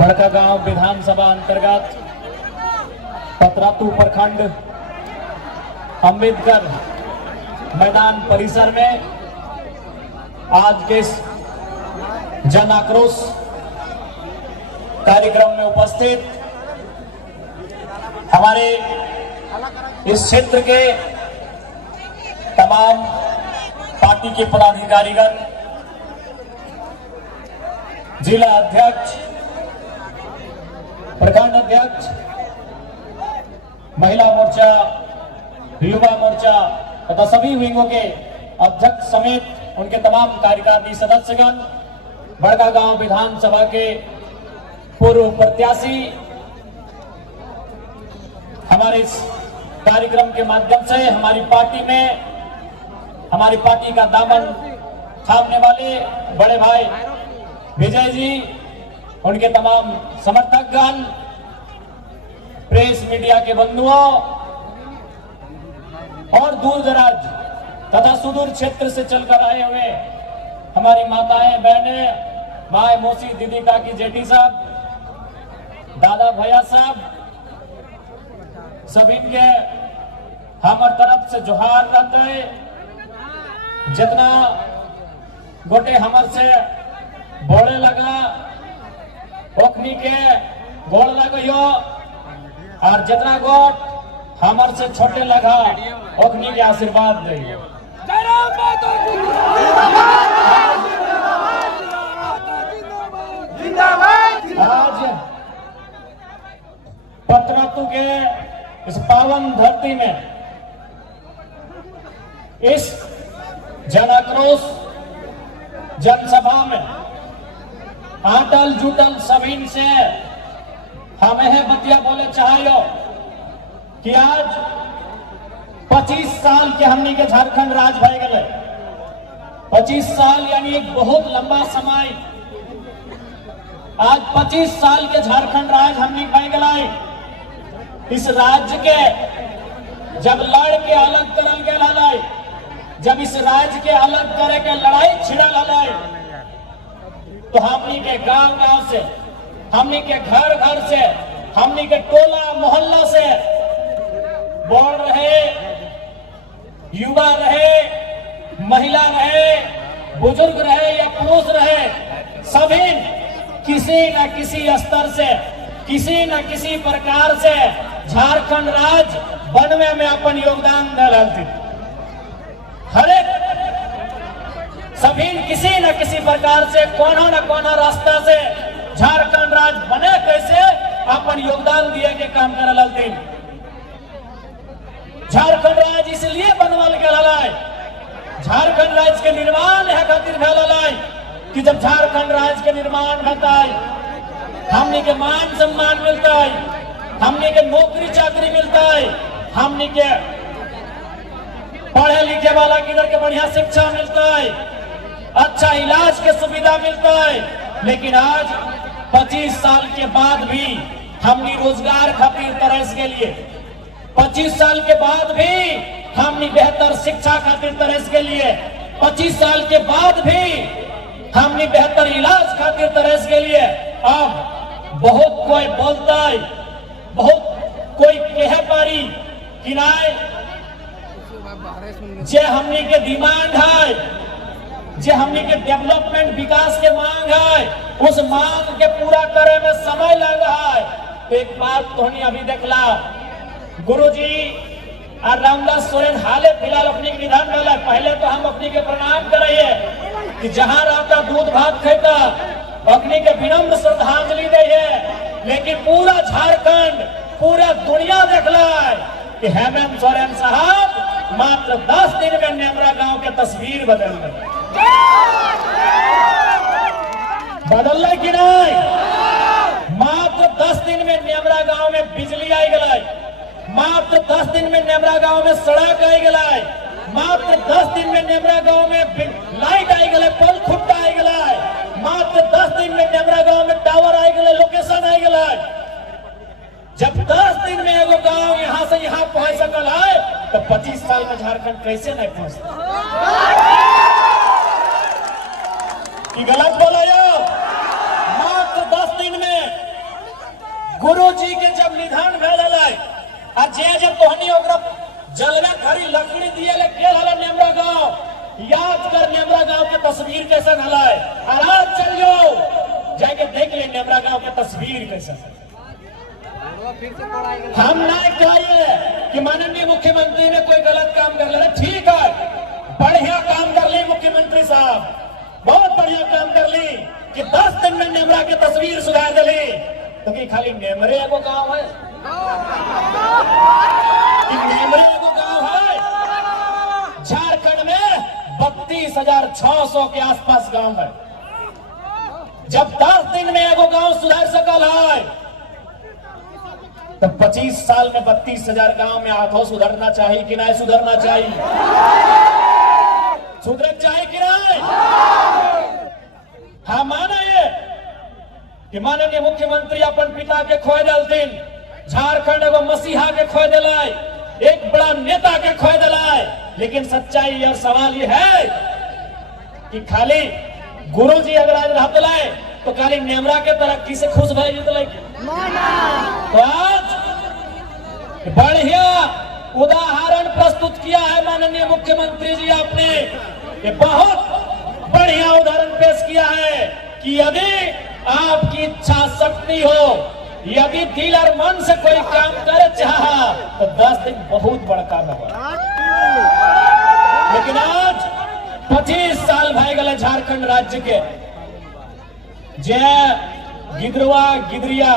बड़कागांव विधानसभा अंतर्गत पतरातू प्रखंड अंबेडकर मैदान परिसर में आज के जन आक्रोश कार्यक्रम में उपस्थित हमारे इस क्षेत्र के तमाम पार्टी के पदाधिकारीगण, जिला अध्यक्ष, प्रखंड अध्यक्ष, महिला मोर्चा, युवा मोर्चा तथा सभी विंगों के अध्यक्ष समेत उनके तमाम कार्यकारी सदस्यगण, बड़कागांव विधानसभा के पूर्व प्रत्याशी हमारे इस कार्यक्रम के माध्यम से हमारी पार्टी का दामन थामने वाले बड़े भाई विजय जी, उनके तमाम समर्थकगण, प्रेस मीडिया के बंधुओं और दूर दराज तथा सुदूर क्षेत्र से चलकर आए हुए हमारी माताएं, बहनें, माए, मौसी, दीदी, काकी, जेठी साहब, दादा, भैया साहब, सभी के हमार तरफ से जोहार रहता है। जितना गोटे हमर से बोले लगा ओखनी के गोड़ लगो और जितना गोट हमर से छोटे लगा ओखनी के आशीर्वाद दे। आज पतरातू के इस पावन धरती में इस जन आक्रोश जनसभा में आटल जुटल सभी से हमें बतिया बोले चाहिए कि आज 25 साल के हमनी के झारखंड राज भय गए। 25 साल यानी एक बहुत लंबा समय। आज 25 साल के झारखंड राज हमनी भय गए। इस राज्य के जब लड़ के अलग करल गए, जब इस राज्य के अलग करे के लड़ाई छिड़ल हलाई, तो हमनी के गांव से, हमनी के घर से, हमनी के टोला मोहल्ला से बोल रहे, युवा रहे, महिला रहे, बुजुर्ग रहे या पुरुष रहे, सभी किसी न किसी स्तर से, किसी न किसी प्रकार से झारखंड राज्य बनने में अपन योगदान डालती। हर एक सभी किसी न किसी प्रकार से कोना न कोना रास्ता से झारखंड राज्य बने कैसे अपन योगदान दिए के काम कर ललती। झारखंड राज्य इसलिए बनवल गया, झारखंड राज्य के निर्माण है खातिर भेल कि जब झारखंड राज्य के निर्माण होता है, हमने के मान सम्मान मिलता है, हमने के नौकरी चाकरी मिलता है, हमने के पढ़े लिखे वाला किधर के बढ़िया शिक्षा मिलता है, अच्छा इलाज के सुविधा मिलता है। लेकिन आज 25 साल के बाद भी हमने रोजगार खातिर तरस के लिए, 25 साल के बाद भी हमने बेहतर शिक्षा खातिर तरस के लिए, 25 साल के बाद भी हमने बेहतर इलाज खातिर तरस के लिए। अब बहुत कोई बोलता है, बहुत कोई कह पारी कि नाय जे हमनी के डिमांड है, जे हमनी के डेवलपमेंट विकास के मांग है, उस मांग के पूरा करे में समय लग रहा है। एक बात तो हमने अभी देखला, गुरुजी और रामदास सोरेन हाले फिलहाल अपनी निधन वाला, पहले तो हम अपनी के प्रणाम करिए कि जहां रहता दूध भात खाता अपनी के विनम्र श्रद्धांजलि दे है। लेकिन पूरा झारखंड, पूरा दुनिया देखला है कि हेमंत सोरेन साहब मात्र 10 दिन में नेमरा गांव के तस्वीर बदल गई। बदल कि नहीं? मात्र 10 दिन में नेमरा गांव में बिजली आई गई, मात्र 10 दिन में नेमरा गांव में सड़क आई गई, मात्र 10 दिन में नेमरा गांव में लाइट आई गई, पोल खुट्टा आई गई, मात्र 10 दिन में नेमरा गांव में टावर आई गए, लोकेशन आई गई। जब 10 दिन में एगो गांव यहाँ से यहाँ पहुंच सकल है, तो 25 साल में झारखंड कैसे नहीं पहुंचता? गलत बोला यो। मात्र 10 दिन में जलवे खरी लकड़ी दिए ले के हला नेमरा गांव, याद कर नेमरा गांव के तस्वीर कैसा हलाए, आराम चल जाओ जाके देख ले नेमरा गांव के तस्वीर कैसा है। हम नहीं कहिए कि माननीय मुख्यमंत्री ने कोई गलत काम कर लिया, ठीक है, बढ़िया काम कर ली मुख्यमंत्री साहब, बहुत बढ़िया काम कर ली कि 10 दिन में नेमरा की तस्वीर सुधार दिली। तो कि खाली नेमरे एगो गांव है कि नेमरे एगो गांव है? झारखंड में 32,600 के आसपास गांव है। जब 10 दिन में एगो गांव सुधार सकल है तो 25 साल में 32,000 गांव में आधो सुधरना चाहिए कि नहीं सुधरना चाहिए? सुधर चाहिए कि नहीं? हाँ, माना ये कि माननीय मुख्यमंत्री अपन पिता के खोए दिलथिन, झारखंड एगो मसीहा के खोए दिलाय, एक बड़ा नेता के खोए दिलाय, लेकिन सच्चाई और सवाल ये है कि खाली गुरुजी अगर आज रहते तो खाली नेमरा के तरक्की से खुश भय जितले। तो आज बढ़िया उदाहरण प्रस्तुत किया है माननीय मुख्यमंत्री जी, आपने ये बहुत बढ़िया उदाहरण पेश किया है कि यदि आपकी इच्छा शक्ति हो, यदि दिल और मन से कोई काम करे चाहा तो 10 दिन बहुत बड़ा काम होगा। लेकिन आज 25 साल भय गए झारखंड राज्य के, जे गिदरवा गिदरिया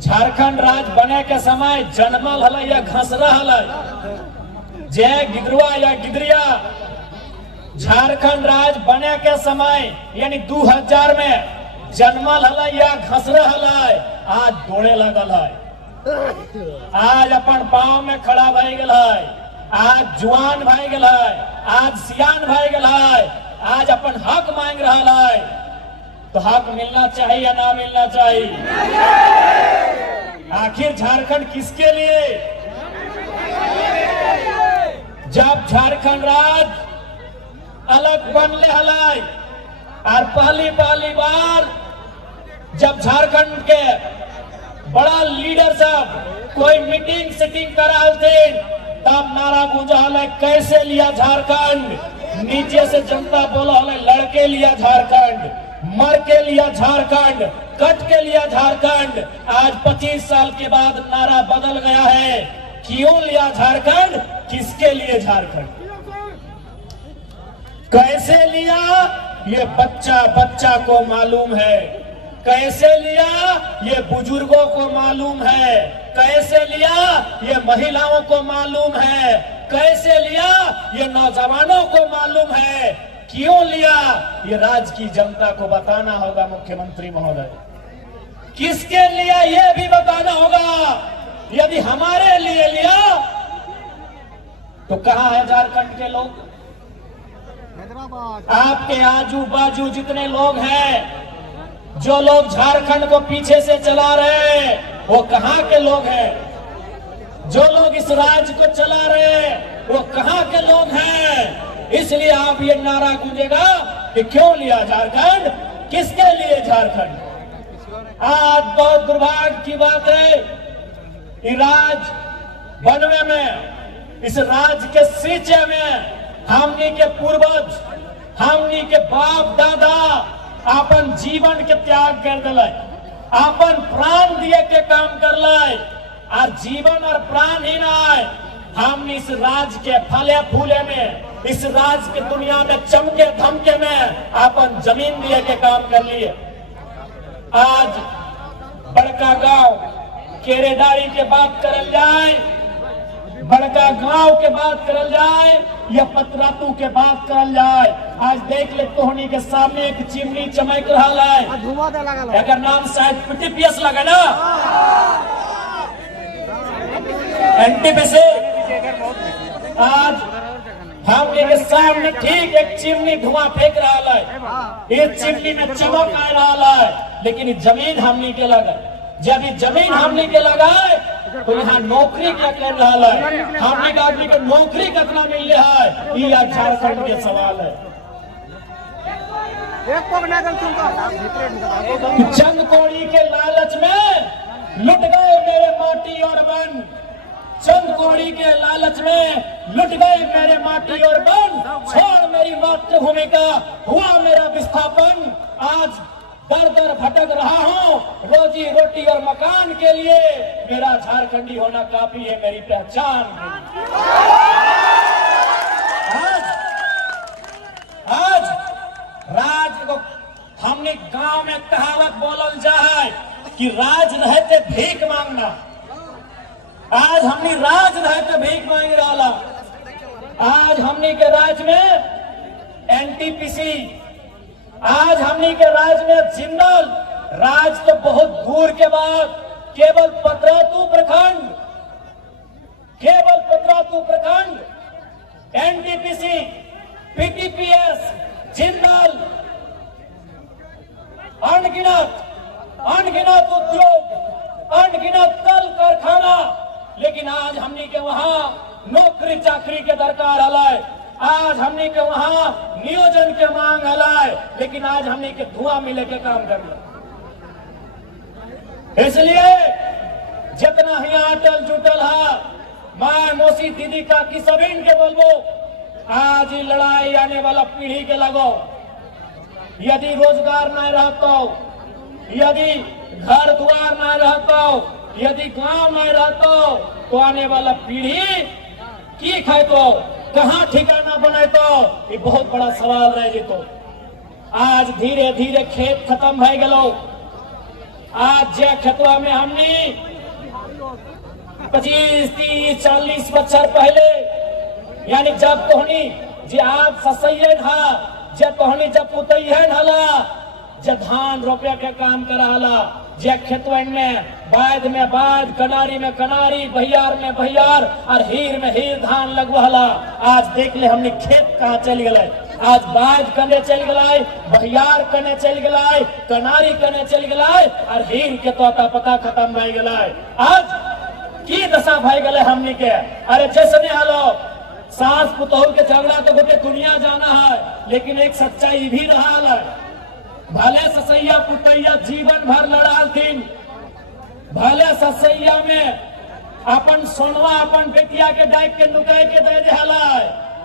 झारखंड राज्य बने के समय जन्मल हल या घसरा हल, जे गिदरवा या गिदरिया झारखंड राज्य बने के समय यानी 2000 में जन्मल हल या घसरा हल, आज दौड़े लगल है, आज अपन पांव में खड़ा भय गल है, आज जुआन भय गल है, आज सियान भय गल है, आज अपन हक मांग रहा है। तो हक मिलना चाहिए या ना मिलना चाहिए? आखिर झारखंड किसके लिए? जब झारखंड राज्य अलग बनले हलाई और पहली बार जब झारखंड के बड़ा लीडर सब कोई मीटिंग सेटिंग करा थे, तब नारा गूंजा है कैसे लिया झारखंड, नीचे से जनता बोला है लड़के लिया झारखंड, मर के लिया झारखंड, कट के लिया झारखंड। आज 25 साल के बाद नारा बदल गया है, क्यों लिया झारखंड, किसके लिए झारखंड, कैसे लिया, ये बच्चा को मालूम है, कैसे लिया ये बुजुर्गों को मालूम है, कैसे लिया ये महिलाओं को मालूम है, कैसे लिया ये नौजवानों को मालूम है, क्यों लिया ये राज्य की जनता को बताना होगा। मुख्यमंत्री महोदय, किसके लिया ये भी बताना होगा। यदि हमारे लिए लिया तो कहां है झारखंड के लोग? आपके आजू बाजू जितने लोग हैं, जो लोग झारखंड को पीछे से चला रहे हैं, वो कहां के लोग हैं? जो लोग इस राज्य को चला रहे हैं, वो कहां के लोग हैं? इसलिए आप ये नारा गूंजेगा कि क्यों लिया झारखंड, किसके लिए झारखंड। आज बहुत दुर्भाग्य की बात है, राज्य बनवे में, इस राज्य के सींचे में हमनी के पूर्वज, हमनी के बाप दादा अपन जीवन के त्याग कर दिले, अपन प्राण दिए के काम कर ले, और जीवन और प्राण ही नहीं, हम इस राज्य के फले फूले में, इस राज्य के दुनिया में चमके धमके में अपन जमीन दिए के काम कर लिए। आज बड़का गांव केरेडारी के बात करल जाए, बड़का गांव के बात करल जाए या पतरातू के बात करल जाए, आज देख ले तोहनी के सामने एक चिमनी चमक रहा है, अगर नाम शायद पीटीपीएस लगा ना, एनटीपीसी। आज हम के सामने ठीक एक चिमनी धुआं फेंक रहा है, इस चिमनी में चमक आ रहा है, लेकिन जमीन हमनी के लगा। जब ये जमीन हमनी के लगाए तो यहाँ नौकरी क्या कर रहा है, हमनी के आदमी को नौकरी कितना मिल रहा है, ये झारखंड के सवाल है। चंद कौड़ी के लालच में लुट गए मेरे माटी और वन, चंद कौड़ी के लालच में लुट गए मेरे माटी और बन, छोड़ मेरी मातृभूमि का हुआ मेरा विस्थापन। आज दर दर भटक रहा हूँ रोजी रोटी और मकान के लिए, मेरा झारखंडी होना काफी है मेरी पहचान के लिए। आज राज को हमने गांव में कहावत बोलल जाए कि राज रहते भीख मांगना। आज हमने राज रहते भीख मांग रहा। आज हमने के राज में एनटीपीसी, आज हमने के राज में जिंदल, राज तो बहुत दूर के बाद केवल पतरातू प्रखंड, केवल पतरातू प्रखंड, एनटीपीसी, पीटीपीएस, जिंदल, अनगिनत उद्योग, अनगिनत कल कारखाना, लेकिन आज हमने के वहां नौकरी चाकरी के दरकार हलाय, आज हमने के वहां नियोजन के मांग हलाय, लेकिन आज हमने के धुआं मिले के काम कर ले। इसलिए जितना ही अटल जुटल है माँ मौसी दीदी का की सभी के बोलबो, आज ही लड़ाई आने वाला पीढ़ी के लगो। यदि रोजगार न रहता, यदि घर द्वार न रहता, यदि गांव न रहता, तो आने वाला पीढ़ी की खातो, कहाँ ठिकाना बनातो, ये बहुत बड़ा सवाल रह जेतो। आज धीरे धीरे खेत खत्म भय गलो। आज जे खेतवा में हमने 25, 30, 40 बच्चर पहले, यानी जब तोहनी जे आज ससैयन हा, जब तोहनी जब पुतैयन हला, जब धान रोपे के काम करा हला, जे खेतवन में बाध, कनारी में कनारी, बहियार में बहियार और हीर में हीर धान लगवहला। आज देख ले हमने खेत कहाँ चल गए। आज बाध कने चल गए, बहियार कने चल गए, कनारी कने चल गए और हीर के तो पता खत्म भय गए। आज की दशा भय गए हमने के। अरे जैसने हालो सास पुतोह के झगड़ा तो गोटे दुनिया जाना है, लेकिन एक सच्चाई भी रहा है। भले ससैया पुतैया जीवन भर लड़ालथिन, भले ससैया में अपन सोनवा अपन बेटिया के डाक के नुकाय के दे दिहाला,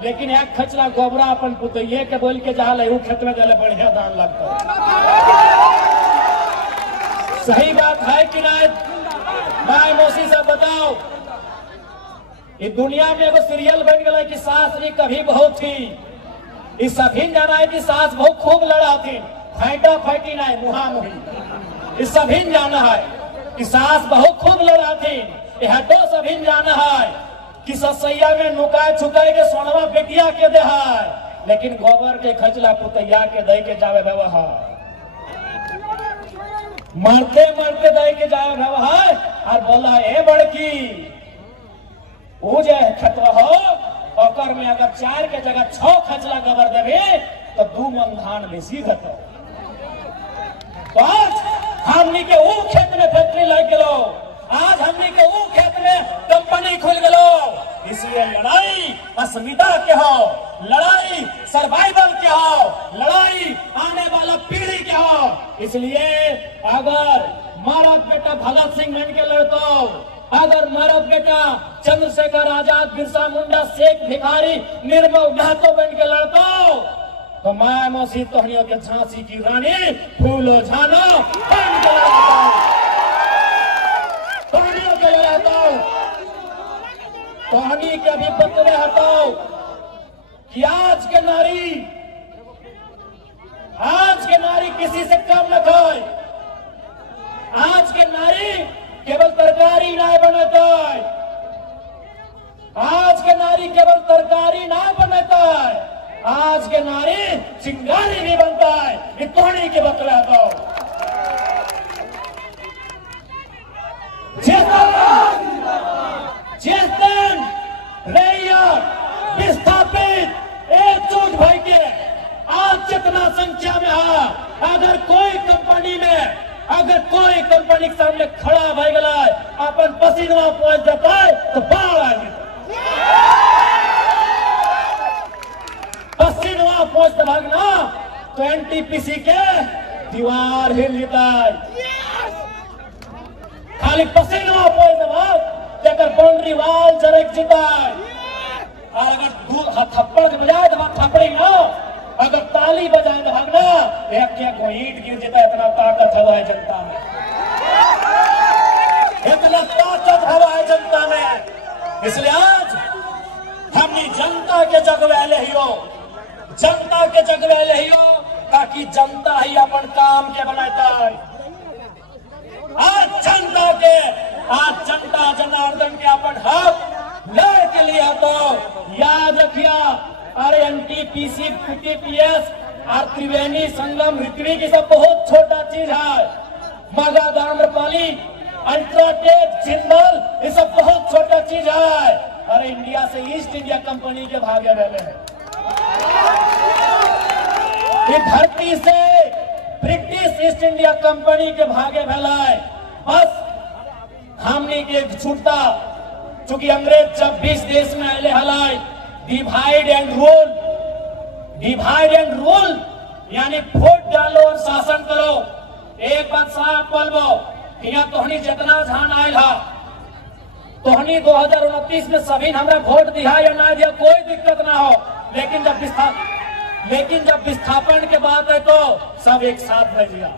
लेकिन एक खचरा गोबरा अपन पुतैये के बोल के जहाँ लहू खेत में गले बढ़िया दान लगता। सही बात है कि नहीं? माय मौसी से बताओ, ये दुनिया में एगो सीरियल बन गया कि सास री कभी बहुत थी। इस सभी जाना है कि सास बहुत खूब लड़ा थी, फाइटा फाइटी नहीं मुहा मुही। इस सभी जाना है कि सास बहुत खूब लड़ा थी। यह तो सभी जाना है कि ससैया में नुकाय छुकाय के सोनवा बेटिया के दे है, लेकिन गोबर के खचला पुतैया के दे के जावे व्यवहार, मरते मरते दे के जावे व्यवहार। और बोला ए बड़की वो जे खेतवा हो ओकर में अगर 4 के जगह 6 खचला गोबर देवे तो 2 मन धान बेसी घटो। तो आज हमनी के वो खेत में फैक्ट्री लग गलो, आज हमनी के वो खेत में कंपनी खुल गलो। इसलिए लड़ाई अस्मिता के हो, लड़ाई सर्वाइवल के हो, लड़ाई आने वाला पीढ़ी के हो। इसलिए अगर मरद बेटा भगत सिंह बन के लड़तो, अगर मरद बेटा चंद्रशेखर आजाद, बिरसा मुंडा, शेख भिखारी, निर्मल महतो बन के लड़तो, तो माया मौसी तोहनियों के झांसी की रानी फूलो झानो बन के लड़तो, तोहनियों के लड़तो। तोहनी के भी पत्रे हटाओ कि आज के नारी किसी से कम न खाए। आज के नारी केवल तरकारी ना बनता है, आज के नारी केवल तरकारी ना बनता है, आज के नारी चिंगारी भी बनता है। ये तोहनी के बतला दो। जिस दिन रैयत विस्थापित एकजुट भाई के आज जितना संख्या में है, अगर कोई कंपनी के सामने खड़ा भय गला अपन पसीना पहुंच जाता है तो बाढ़ आ जाता, पसीना पहुंचता भागना तो एनटीपीसी के दीवार हिल जाता है। खाली पसीना पहुंचता भाग तेकर बाउंड्री वाल जरक जिताए। और अगर दूर थप्पड़ के बजाय तो थप्पड़ी ना, अगर ताली बजाए तो भागना, एक ईंट गिर जाता। इतना ताकत हवा है जनता में, इतना ताकत हवा है जनता में। इसलिए आज हमने जनता के जगवेले हियो, जनता के जगवेले हियो, ताकि जनता ही अपन काम के बनाता है। आज जनता जनार्दन के अपन हक लड़ के लिए तो याद रखिया। अरे एनटीपीसी, पीटीपीएस और त्रिवेणी संगम, ऋत्विक, सब बहुत छोटा चीज है। मगध, आम्रपाली, अल्ट्राटेक, जिंदल, ये सब बहुत छोटा चीज है। अरे इंडिया से ईस्ट इंडिया कंपनी के भागे रहे हैं। ये धरती से ब्रिटिश ईस्ट इंडिया कंपनी के भागे भैलाए। बस हमने के छूटता, चूंकि अंग्रेज जब 20 देश में आए हलाए, डिवाइड एंड रूल यानी वोट डालो और शासन करो। एक बात साफ बोलबो, यहाँ तोहनी जितना झान आयल हा, तोहनी 2029 में सभी हमरा वोट दिया या ना दिया कोई दिक्कत ना हो, लेकिन जब विस्थापन के बात है तो सब एक साथ भेजिया।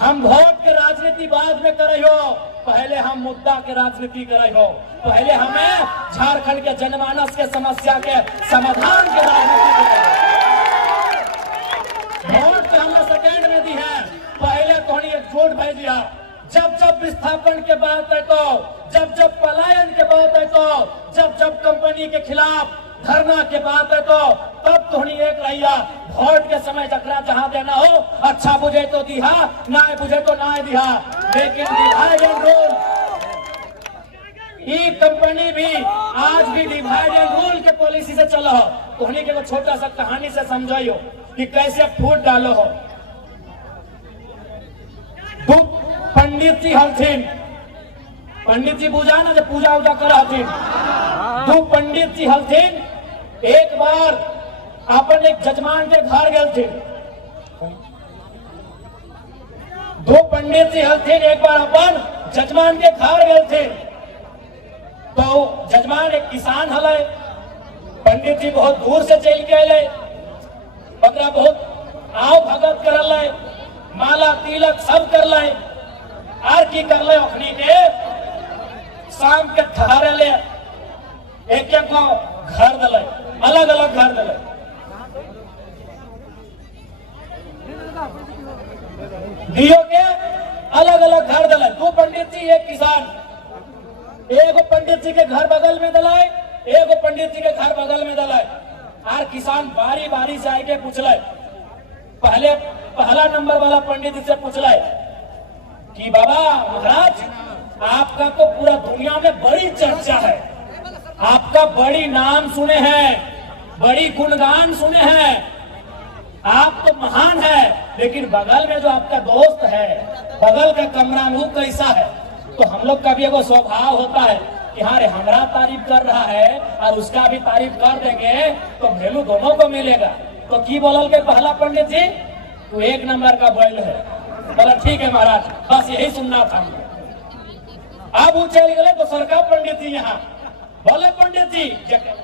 हम वोट के राजनीति बाद में करे हो, पहले हम मुद्दा के राजनीति करे हो। पहले हमें झारखंड के जनमानस के समस्या के समाधान के राजनीति करे। वोट तो हमने सेकेंड में दी है, पहले तो एक वोट भेज दिया। जब विस्थापन के बात है तो, जब पलायन के बात है तो, जब कंपनी के खिलाफ धरना के बात है तो, तब तो एक रहिया। वोट के समय जकरा जहां देना हो, अच्छा बुझे तो दिहा, ना बुझे तो ना दिहा, लेकिन डिवाइड एंड रूल, ये कंपनी भी आज भी डिवाइड एंड रूल के पॉलिसी से चलो हो। तोहनी के छोटा सा कहानी से समझाइयो कि कैसे फूट डालो हो। दो पंडित जी हलथिन, पंडित जी पूजा ना जब पूजा उजा कर हथिन, दो पंडित जी हलथिन। एक बार अपन एक जजमान के घर गए थे, दो पंडित जी हलथिन, एक बार अपन जजमान के घर गए थे। तो जजमान एक किसान हल, पंडित जी बहुत दूर से चल के अले, बकरा बहुत आओ भगत करल, माला तिलक सब कर ले, आर की कर ले, ओखनी के शाम के ठहरे ले, एक को घर दले, अलग अलग घर दले। दियो के अलग अलग घर दले, दो पंडित जी एक किसान। एगो पंडित जी के घर बगल में दलाए, एगो पंडित जी के घर बगल में दलाए। आर किसान बारी बारी से आके पूछले, पहला नंबर वाला पंडित जी से पूछले कि बाबा महाराज, आपका तो पूरा दुनिया में बड़ी चर्चा है, आपका बड़ी नाम सुने हैं, बड़ी गुणगान सुने हैं, आप तो महान है, लेकिन बगल में जो आपका दोस्त है, बगल का कमरा वो कैसा है? तो हम लोग का भी एगो स्वभाव होता है कि हाँ रे, हमारा तारीफ कर रहा है और उसका भी तारीफ कर देंगे तो वैल्यू दोनों को मिलेगा। तो की बोलल के पहला पंडित जी, तू एक नंबर का बैल है। बोला ठीक है महाराज, बस यही सुनना था। अब वो चल गए तो सरकार पंडित जी यहाँ बोले, पंडित जी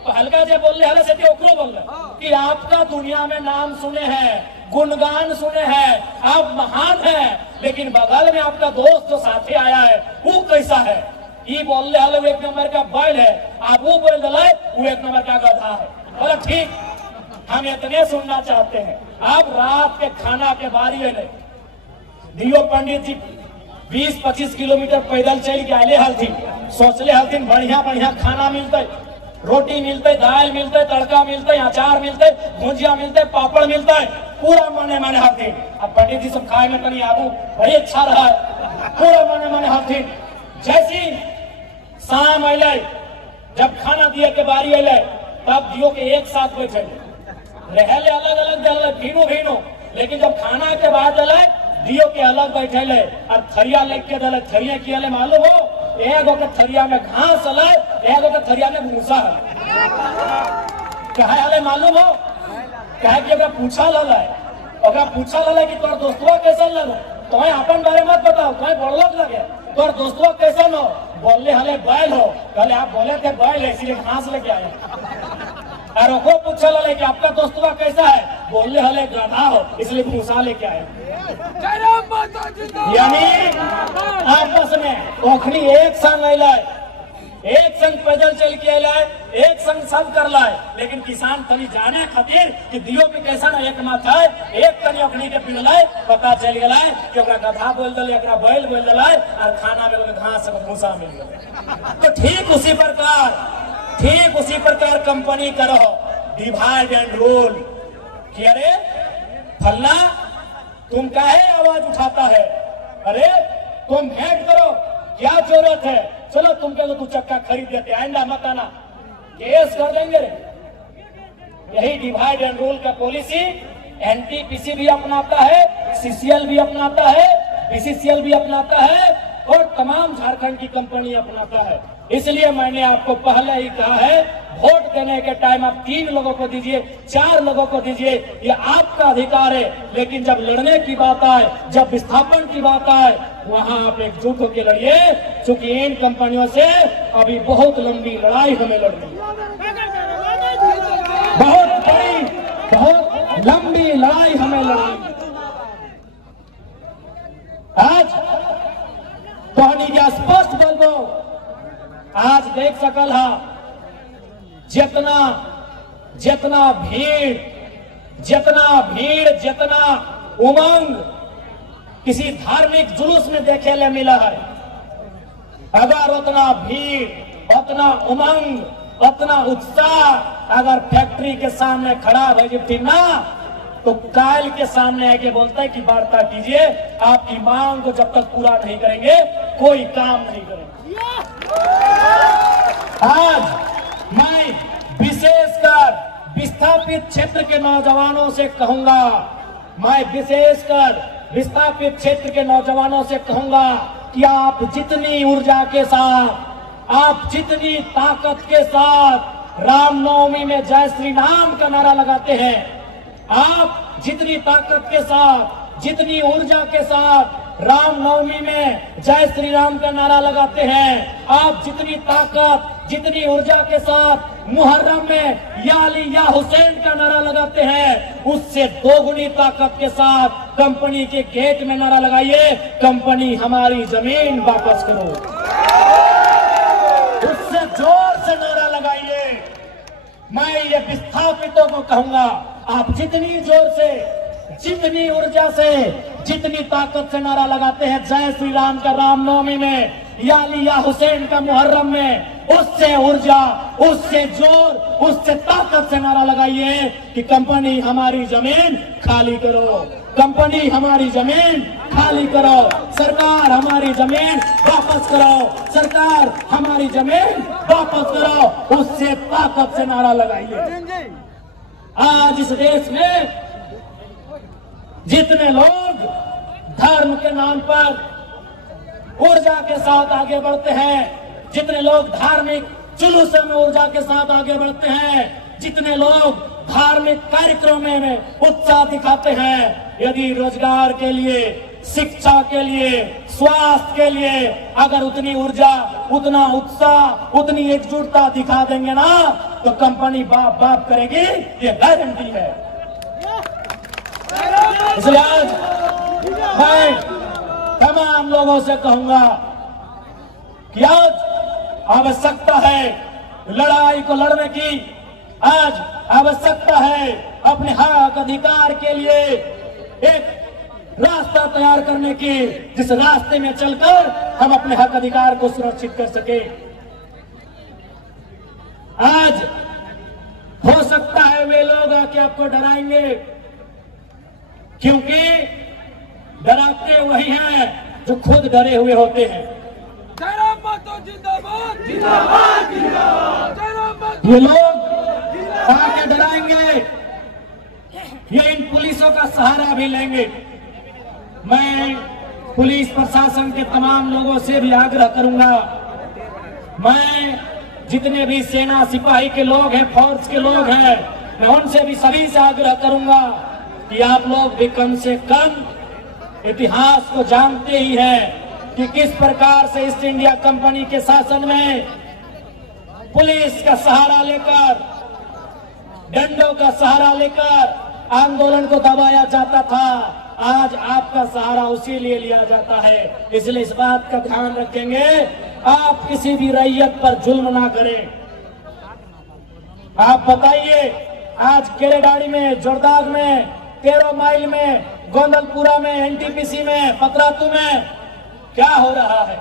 हल्का जो बोल रहे से ओकरो बोल रहे कि आपका दुनिया में नाम सुने हैं, गुणगान सुने हैं, आप महान हैं, लेकिन बगल में आपका दोस्त जो साथी आया है वो कैसा है? ये बोल रहे वो एक नंबर का बैल है, आप वो बोल रहे वो एक नंबर का गधा है। बोला ठीक, हम इतने सुनना चाहते हैं। अब रात के खाना के बारी है, दियो पंडित जी 20-25 किलोमीटर पैदल चल के आए हलथिन, सोचले हलथिन बढ़िया बढ़िया खाना मिलते, रोटी मिलते, दाल मिलते, तड़का मिलते, अचार मिलते, भुजिया मिलते, पापड़ मिलते, पूरा मने मने हलथिन। अब पंडित जी सब खाए में तनी आगू बड़ी अच्छा रहा है, पूरा मने मने हलथिन। जैसी शाम अले, जब खाना दिए के बारी अले, तब दियो के एक साथ बैठे रहले, अलग अलग दल भीनो भीनो, लेकिन जब खाना के बाद अले दियो के अलग बैठे ले और थरिया लेके दल। थरिया किया ले मालूम हो, एगो के थरिया में घास अले, एगो के थरिया में भूसा है। कहे अले मालूम हो, कहे कि अगर पूछा लले कि तोर दोस्तवा कैसा लगे, तुम्हें अपन बारे मत बताओ, तुम्हें बड़लोक लगे, तो दोस्तों कैसे नो बोलने हले बैल हो, कहले आप बोले थे बैल है इसलिए घास लेके आए। और को पूछा लले कि आपका दोस्तवा कैसा है, बोलने हले गधा हो इसलिए भूसा लेके आए। यानी आपस में ओखनी एक संग अलाय, एक संग पैदल चल के अलाय, एक संग सब कर लाए, लेकिन किसान तनी जाने खातिर कि दियो में कैसा ना एक माथा है, एक तनी ओखनी के पिघलाए, पता चल गया कि ओकरा गधा बोल दल, एकरा बैल बोल दल और खाना में घास भूसा मिल गया। तो ठीक उसी प्रकार कंपनी करो डिवाइड एंड रूल कि अरे फलना तुम काहे आवाज उठाता है, अरे तुम भेंट करो क्या जरूरत है, चलो तुमके तो 2 चक्का खरीद देते, आइंदा मत आना, केस कर देंगे। यही डिवाइड एंड रूल का पॉलिसी एनटीपीसी भी अपनाता है, सीसीएल भी अपनाता है, बीसीसीएल भी अपनाता है और तमाम झारखंड की कंपनी अपनाता है। इसलिए मैंने आपको पहले ही कहा है, वोट देने के टाइम आप 3 लोगों को दीजिए, 4 लोगों को दीजिए, ये आपका अधिकार है, लेकिन जब लड़ने की बात आए, जब विस्थापन की बात आए, वहां आप एकजुट होकर लड़िए, क्योंकि इन कंपनियों से अभी बहुत लंबी लड़ाई हमें लड़नी, बहुत बड़ी, बहुत लंबी लड़ाई हमें लड़नी। आज कहनी के स्पष्ट बोलबो, आज देख सकल हा जितना भीड़ जितना उमंग किसी धार्मिक जुलूस में देखे ले मिला है, अगर उतना भीड़, उतना उमंग, उतना उत्साह अगर फैक्ट्री के सामने खड़ा हो जाती ना, तो काल के सामने आके बोलता है कि वार्ता कीजिए, आपकी मांग को जब तक पूरा नहीं करेंगे कोई काम नहीं करेंगे। आज मैं विशेषकर विस्थापित क्षेत्र के नौजवानों से कहूंगा, मैं विशेषकर विस्थापित क्षेत्र के नौजवानों से कहूंगा कि आप जितनी ऊर्जा के साथ, आप जितनी ताकत के साथ रामनवमी में जय श्री राम का नारा लगाते हैं, आप जितनी ताकत के साथ, जितनी ऊर्जा के साथ रामनवमी में जय श्री राम का नारा लगाते हैं, आप जितनी ताकत, जितनी ऊर्जा के साथ मुहर्रम में या अली या हुसैन का नारा लगाते हैं, उससे 2 गुनी ताकत के साथ कंपनी के गेट में नारा लगाइए, कंपनी हमारी जमीन वापस करो। उससे जोर से नारा लगाइए। मैं ये विस्थापितों को कहूंगा, आप जितनी जोर से, जितनी ऊर्जा से, जितनी ताकत से नारा लगाते हैं जय श्री राम का रामनवमी में या अली या हुसैन का मुहर्रम में, उससे ऊर्जा, उससे जोर, उससे ताकत से नारा लगाइए कि कंपनी हमारी जमीन खाली करो, कंपनी हमारी जमीन खाली करो, सरकार हमारी जमीन वापस करो, सरकार हमारी जमीन वापस करो, उससे ताकत से नारा लगाइए। आज इस देश में जितने लोग धर्म के नाम पर ऊर्जा के साथ आगे बढ़ते हैं, जितने लोग धार्मिक जुलूस में ऊर्जा के साथ आगे बढ़ते हैं, जितने लोग धार्मिक कार्यक्रमों में उत्साह दिखाते हैं, यदि रोजगार के लिए, शिक्षा के लिए, स्वास्थ्य के लिए अगर उतनी ऊर्जा, उतना उत्साह, उतनी एकजुटता दिखा देंगे ना, तो कंपनी बाप बाप करेगी, ये गारंटी है। इसलिए आज मैं तमाम लोगों से कहूंगा कि आज आवश्यकता है लड़ाई को लड़ने की, आज आवश्यकता है अपने हक अधिकार के लिए एक रास्ता तैयार करने की, जिस रास्ते में चलकर हम अपने हक अधिकार को सुरक्षित कर सके। आज हो सकता है वे लोग आके आपको डराएंगे, क्योंकि डराते वही हैं जो खुद डरे हुए होते हैं। ये लोग आके डराएंगे, ये इन पुलिसों का सहारा भी लेंगे। मैं पुलिस प्रशासन के तमाम लोगों से भी आग्रह करूंगा, मैं जितने भी सेना सिपाही के लोग हैं, फौज के लोग हैं, मैं उनसे भी सभी से आग्रह करूंगा कि आप लोग भी कम से कम इतिहास को जानते ही हैं कि किस प्रकार से ईस्ट इंडिया कंपनी के शासन में पुलिस का सहारा लेकर, डंडों का सहारा लेकर आंदोलन को दबाया जाता था। आज आपका सहारा उसी लिए लिया जाता है। इसलिए इस बात का ध्यान रखेंगे, आप किसी भी रैयत पर जुल्म ना करें। आप बताइए, आज केरेडाड़ी में, जोरदाग में, 13 माइल में, गोंदलपुरा में, एनटीपीसी में, पतरातू में क्या हो रहा है?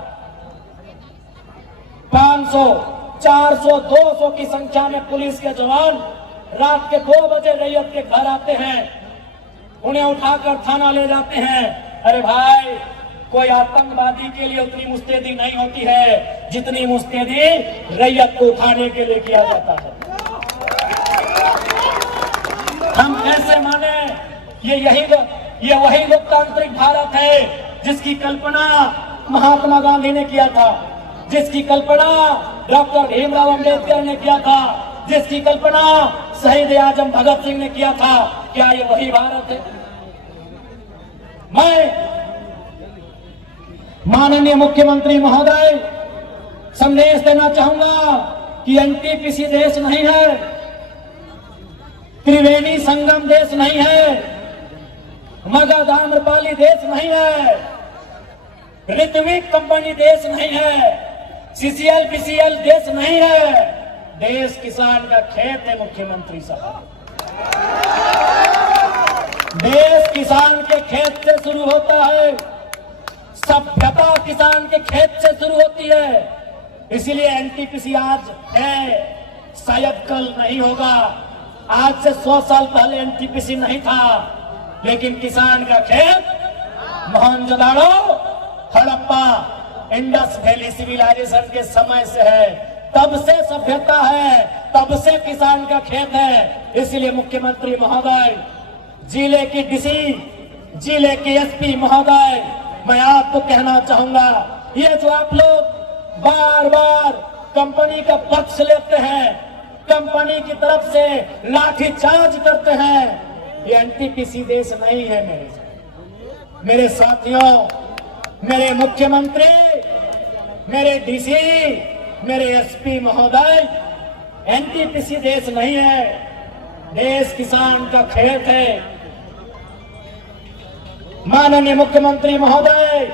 500, 400, 200 की संख्या में पुलिस के जवान रात के 2 बजे रैयत के घर आते हैं, उन्हें उठाकर थाना ले जाते हैं। अरे भाई, कोई आतंकवादी के लिए उतनी मुस्तैदी नहीं होती है जितनी मुस्तैदी रैयत को उठाने के लिए किया जाता है। हम कैसे माने? ये वही लोकतांत्रिक भारत है जिसकी कल्पना महात्मा गांधी ने किया था, जिसकी कल्पना डॉक्टर भीमराव अंबेडकर ने किया था, जिसकी कल्पना शहीद आजम भगत सिंह ने किया था। क्या ये वही भारत है? मैं माननीय मुख्यमंत्री महोदय संदेश देना चाहूंगा कि एनटीपीसी देश नहीं है, त्रिवेणी संगम देश नहीं है, मगध आम्रपाली देश नहीं है, ऋत्विक कंपनी देश नहीं है, सीसीएल पीसीएल देश नहीं है। देश किसान का खेत है मुख्यमंत्री साहब। देश किसान के खेत से शुरू होता है, सभ्यता किसान के खेत से शुरू होती है। इसीलिए एनटीपीसी आज है, शायद कल नहीं होगा। आज से 100 साल पहले एनटीपीसी नहीं था, लेकिन किसान का खेत Mohenjodaro, Harappa, Indus valley civilisation के समय से है। तब से सभ्यता है, तब से किसान का खेत है। इसलिए मुख्यमंत्री महोदय, जिले की डीसी, जिले की एसपी महोदय, मैं आपको कहना चाहूंगा, ये जो आप लोग बार बार कंपनी का पक्ष लेते हैं, कंपनी की तरफ से लाठीचार्ज करते हैं, ये एनटीपीसी देश नहीं है। मेरे साथियों, मेरे मुख्यमंत्री, मेरे डीसी, मेरे एसपी महोदय, एनटीपीसी देश नहीं है, देश किसान का खेत है। माननीय मुख्यमंत्री महोदय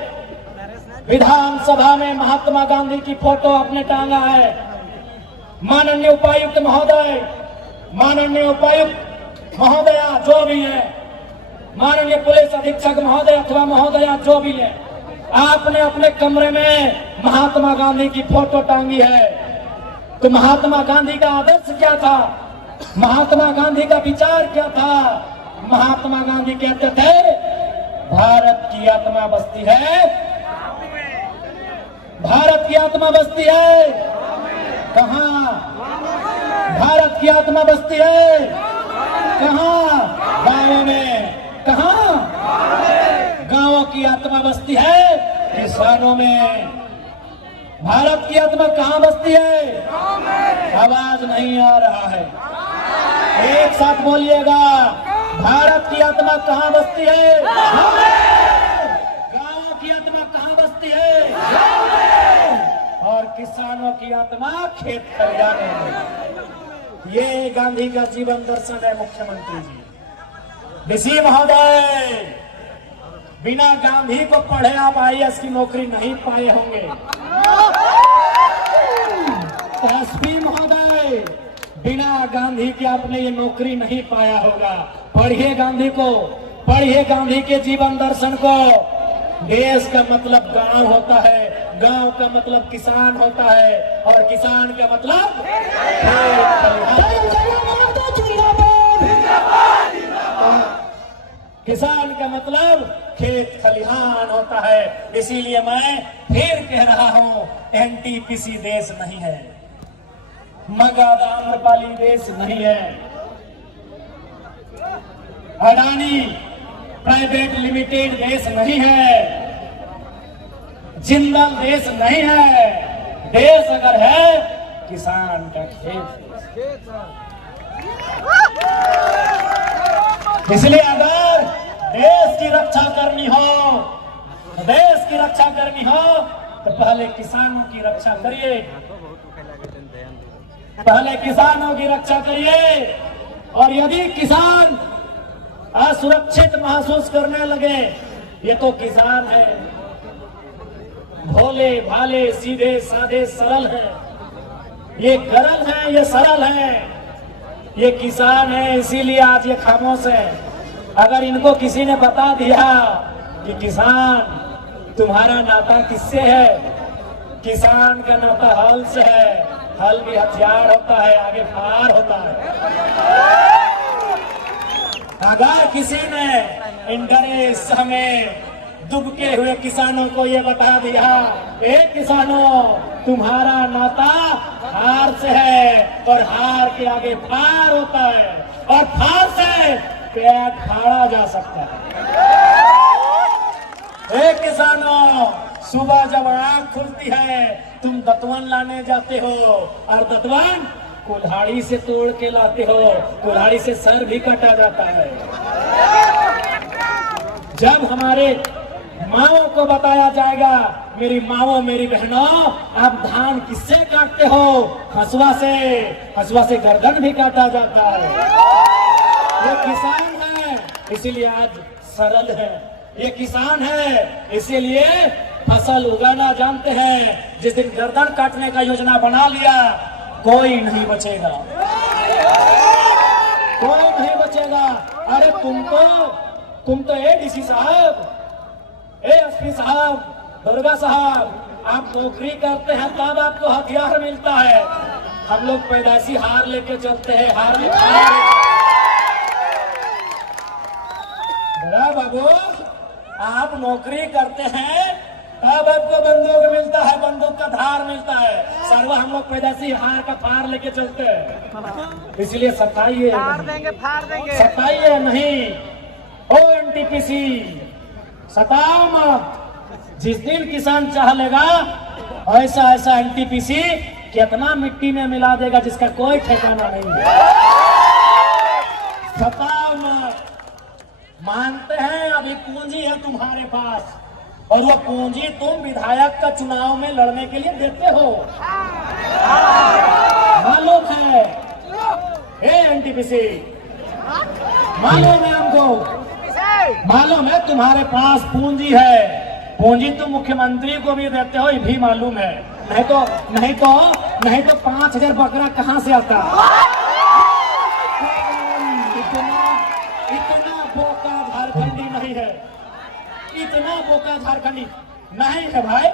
विधानसभा में महात्मा गांधी की फोटो आपने टांगा है। माननीय उपायुक्त महोदय, माननीय उपायुक्त महोदया जो भी है, माननीय पुलिस अधीक्षक महोदय अथवा महोदया जो भी है, आपने अपने कमरे में महात्मा गांधी की फोटो टांगी है। तो महात्मा गांधी का आदर्श क्या था? महात्मा गांधी का विचार क्या था? महात्मा गांधी कहते थे, भारत की आत्मा बसती है, भारत की आत्मा बसती है कहाँ? भारत की आत्मा बसती है कहाँ? गाँवों में। कहाँ? गाँवों की आत्मा बसती है किसानों में। भारत की आत्मा कहाँ बसती है? आवाज नहीं आ रहा है, एक साथ बोलिएगा। भारत की आत्मा कहाँ बसती है? गाँव की आत्मा कहाँ बसती है? और किसानों की आत्मा खेत खलिहान में। ये गांधी का जीवन दर्शन है मुख्यमंत्री जी। डीसी महोदय, बिना गांधी को पढ़े आप आईएएस की नौकरी नहीं पाए होंगे। एसपी महोदय, बिना गांधी के आपने ये नौकरी नहीं पाया होगा। पढ़िए गांधी को, पढ़िए गांधी के जीवन दर्शन को। देश का मतलब गांव होता है, गांव का मतलब किसान होता है, और किसान का मतलब किसान का मतलब खेत खलिहान होता है। इसीलिए मैं फिर कह रहा हूं, एनटीपीसी देश नहीं है, मगध आम्रपाली देश नहीं है, अडानी प्राइवेट लिमिटेड देश नहीं है, जिंदल देश नहीं है। देश अगर है, किसान का खेत। इसलिए अगर देश की रक्षा करनी हो देश की रक्षा करनी हो तो पहले किसानों की रक्षा करिए, पहले किसानों की रक्षा करिए। और यदि किसान असुरक्षित महसूस करने लगे, ये तो किसान है, भोले भाले सीधे साधे सरल है, ये गरल है, ये सरल है, ये किसान है, इसीलिए आज ये खामोश है। अगर इनको किसी ने बता दिया कि किसान तुम्हारा नाता किससे है, किसान का नाता हल से है, हल भी हथियार होता है, आगे फार होता है। अगर किसी ने इन डरे हमें दुबके हुए किसानों को ये बता दिया, ए किसानों तुम्हारा नाता हार से है और हार के आगे फार होता है और फार से पेट फाड़ा जा सकता है। ए किसानों, सुबह जब आंख खुलती है तुम दतवन लाने जाते हो और दतवन कुल्हाड़ी से तोड़ के लाते हो, कुल्हाड़ी से सर भी काटा जाता है। जब हमारे माओं को बताया जाएगा, मेरी माओं मेरी बहनों आप धान किससे काटते हो, हसुआ से, हसुआ से गर्दन भी काटा जाता है। ये किसान है इसीलिए आज सरल है, ये किसान है इसीलिए फसल उगाना जानते हैं। जिस दिन गर्दन काटने का योजना बना लिया कोई नहीं बचेगा, कोई नहीं बचेगा। अरे तुम तो एडीसी साहब, एएसपी साहब, दुर्गा साहब, आप नौकरी करते हैं तब आपको हथियार मिलता है। हम लोग पैदाइशी हार लेके चलते हैं, हार बड़ा बाबू आप नौकरी करते हैं तब आपको बंदूक मिलता है, बंदूक का धार मिलता है। सर्व हम लोग पैदाइशी हार का फार लेके चलते हैं, इसलिए सताइए, फाड़ देंगे सताइए नहीं। ओ एनटीपीसी सताओ मत। जिस दिन किसान चाह लेगा ऐसा ऐसा एनटीपीसी कितना मिट्टी में मिला देगा जिसका कोई ठिकाना नहीं है। सताओ मत। मानते हैं अभी पूंजी है तुम्हारे पास और वो पूंजी तुम विधायक का चुनाव में लड़ने के लिए देते हो, मालूम है। एनटीपीसी मालूम है हमको, मालूम है तुम्हारे पास पूंजी है, पूंजी तुम मुख्यमंत्री को भी देते हो, ये भी मालूम है। नहीं तो 5,000 बकरा कहाँ से आता। इतना बोका झारखंडी नहीं है, इतना बोका झारखंडी नहीं है भाई।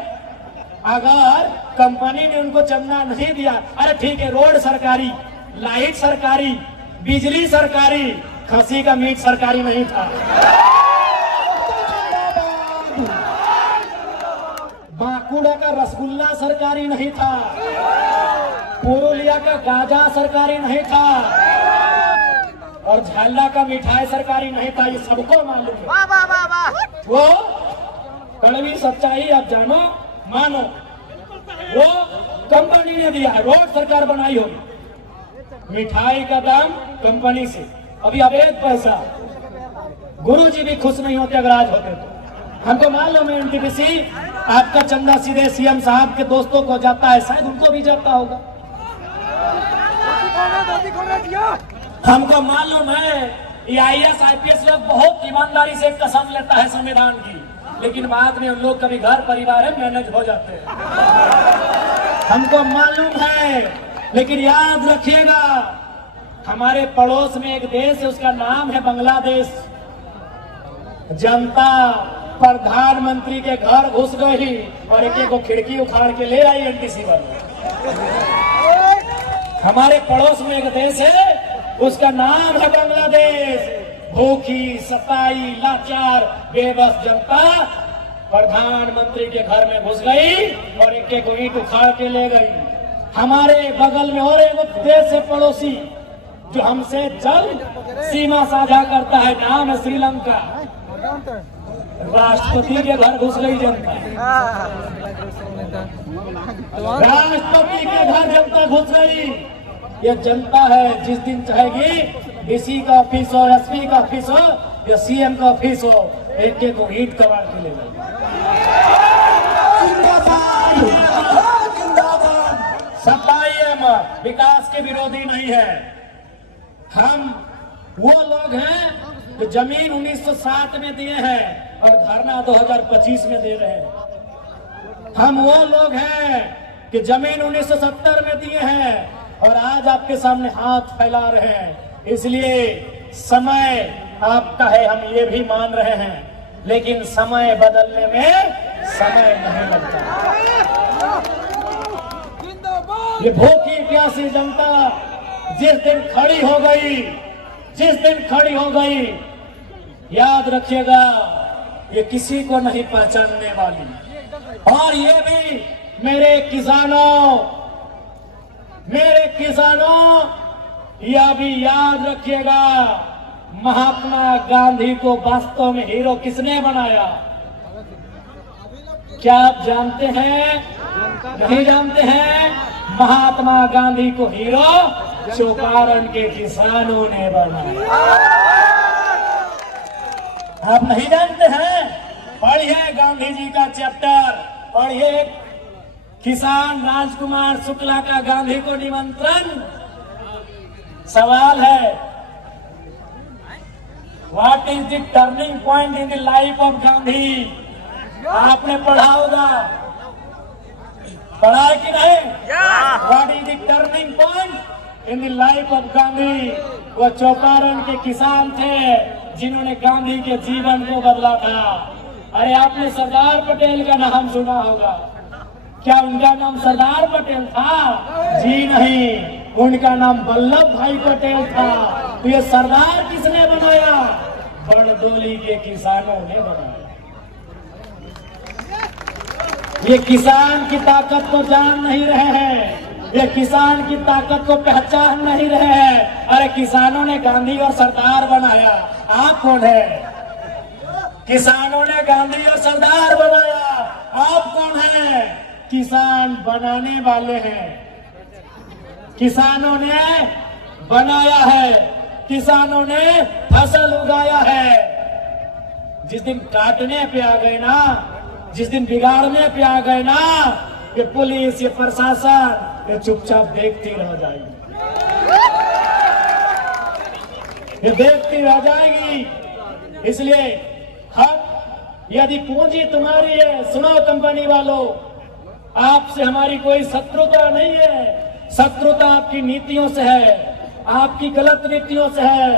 अगर कंपनी ने उनको चंदा नहीं दिया, अरे ठीक है, रोड सरकारी, लाइट सरकारी, बिजली सरकारी, खसी का मीट सरकारी नहीं था। बांकुड़ा का रसगुल्ला सरकारी नहीं था, पुरुलिया का गाजा सरकारी नहीं था और झाला का मिठाई सरकारी नहीं था, ये सबको मालूम है। वाह वाह वाह वाह। वो कड़वी सच्चाई आप जानो मानो, वो कंपनी ने दिया है, रोड सरकार बनाई होगी, मिठाई का दाम कंपनी से, अभी अवैध पैसा। गुरुजी भी खुश नहीं होते अगर आज होते तो। हमको मालूम है एनटीपीसी आपका चंदा सीधे सीएम साहब के दोस्तों को जाता है, शायद उनको भी जाता होगा। हमको मालूम है ये IAS IPS लोग बहुत ईमानदारी से कसम लेता है संविधान की, लेकिन बाद में उन लोग कभी घर परिवार है मैनेज हो जाते हैं, हमको मालूम है। लेकिन याद रखिएगा हमारे पड़ोस में एक देश है, उसका नाम है बांग्लादेश। जनता प्रधानमंत्री के घर घुस गई और एक को खिड़की उखाड़ के ले आई एनटीसी वाले। हमारे पड़ोस में एक देश है, उसका नाम है बांग्लादेश। भूखी सताई लाचार बेबस जनता प्रधानमंत्री के घर में घुस गई और एक को ईंट उखाड़ के ले गई। हमारे बगल में और एक देश है पड़ोसी जो हमसे जल सीमा साझा करता है, नाम है श्रीलंका। राष्ट्रपति के घर घुस गई जनता, राष्ट्रपति के घर जनता घुस गई। ये जनता है जिस दिन चाहेगी डीसी का ऑफिस हो, एसपी का ऑफिस हो, या सीएम का ऑफिस हो, एक एक को ईंट कबाड़ के ले जाए। सत्ताईम विकास के विरोधी नहीं है। हम वो लोग हैं जो जमीन 1907 में दिए हैं और धरना 2025 में दे रहे हैं। हम वो लोग हैं कि जमीन 1970 में दिए हैं और आज आपके सामने हाथ फैला रहे हैं। इसलिए समय आपका है, हम ये भी मान रहे हैं, लेकिन समय बदलने में समय नहीं लगता। ये भूखी प्यासी जनता जिस दिन खड़ी हो गई, जिस दिन खड़ी हो गई, याद रखिएगा ये किसी को नहीं पहचानने वाली। और ये भी मेरे किसानों यह भी याद रखिएगा, महात्मा गांधी को वास्तव में हीरो किसने बनाया? क्या आप जानते हैं? नहीं जानते हैं? महात्मा गांधी को हीरो चौपारण के किसानों ने बनाया। आप नहीं जानते हैं? पढ़िए गांधी जी का चैप्टर, पढ़िए किसान राजकुमार शुक्ला का गांधी को निमंत्रण। सवाल है, what is the turning point in the life of Gandhi? आपने पढ़ा होगा, पढ़ा है कि नहीं? What is the turning point in the life of Gandhi? वो चौपारण के किसान थे जिन्होंने गांधी के जीवन को बदला था। अरे आपने सरदार पटेल का नाम सुना होगा, क्या उनका नाम सरदार पटेल था? जी नहीं, उनका नाम वल्लभ भाई पटेल था। तो ये सरदार किसने बनाया? बड़दोली के किसानों ने बनाया। ये किसान की ताकत को जान नहीं रहे हैं, ये किसान की ताकत को पहचान नहीं रहे हैं। अरे किसानों ने गांधी और सरदार बनाया, आप कौन है? किसानों ने गांधी और सरदार बनाया, आप कौन है? किसान बनाने वाले हैं। किसानों ने बनाया है, किसानों ने फसल उगाया है। जिस दिन काटने पे आ गए ना, जिस दिन बिगाड़ने पे आ गए ना, ये पुलिस, ये प्रशासन ये चुपचाप देखती रह जाएगी, ये देखती रह जाएगी। इसलिए हम, यदि पूंजी तुम्हारी है, सुनो कंपनी वालों, आपसे हमारी कोई शत्रुता नहीं है। शत्रुता आपकी नीतियों से है, आपकी गलत नीतियों से है।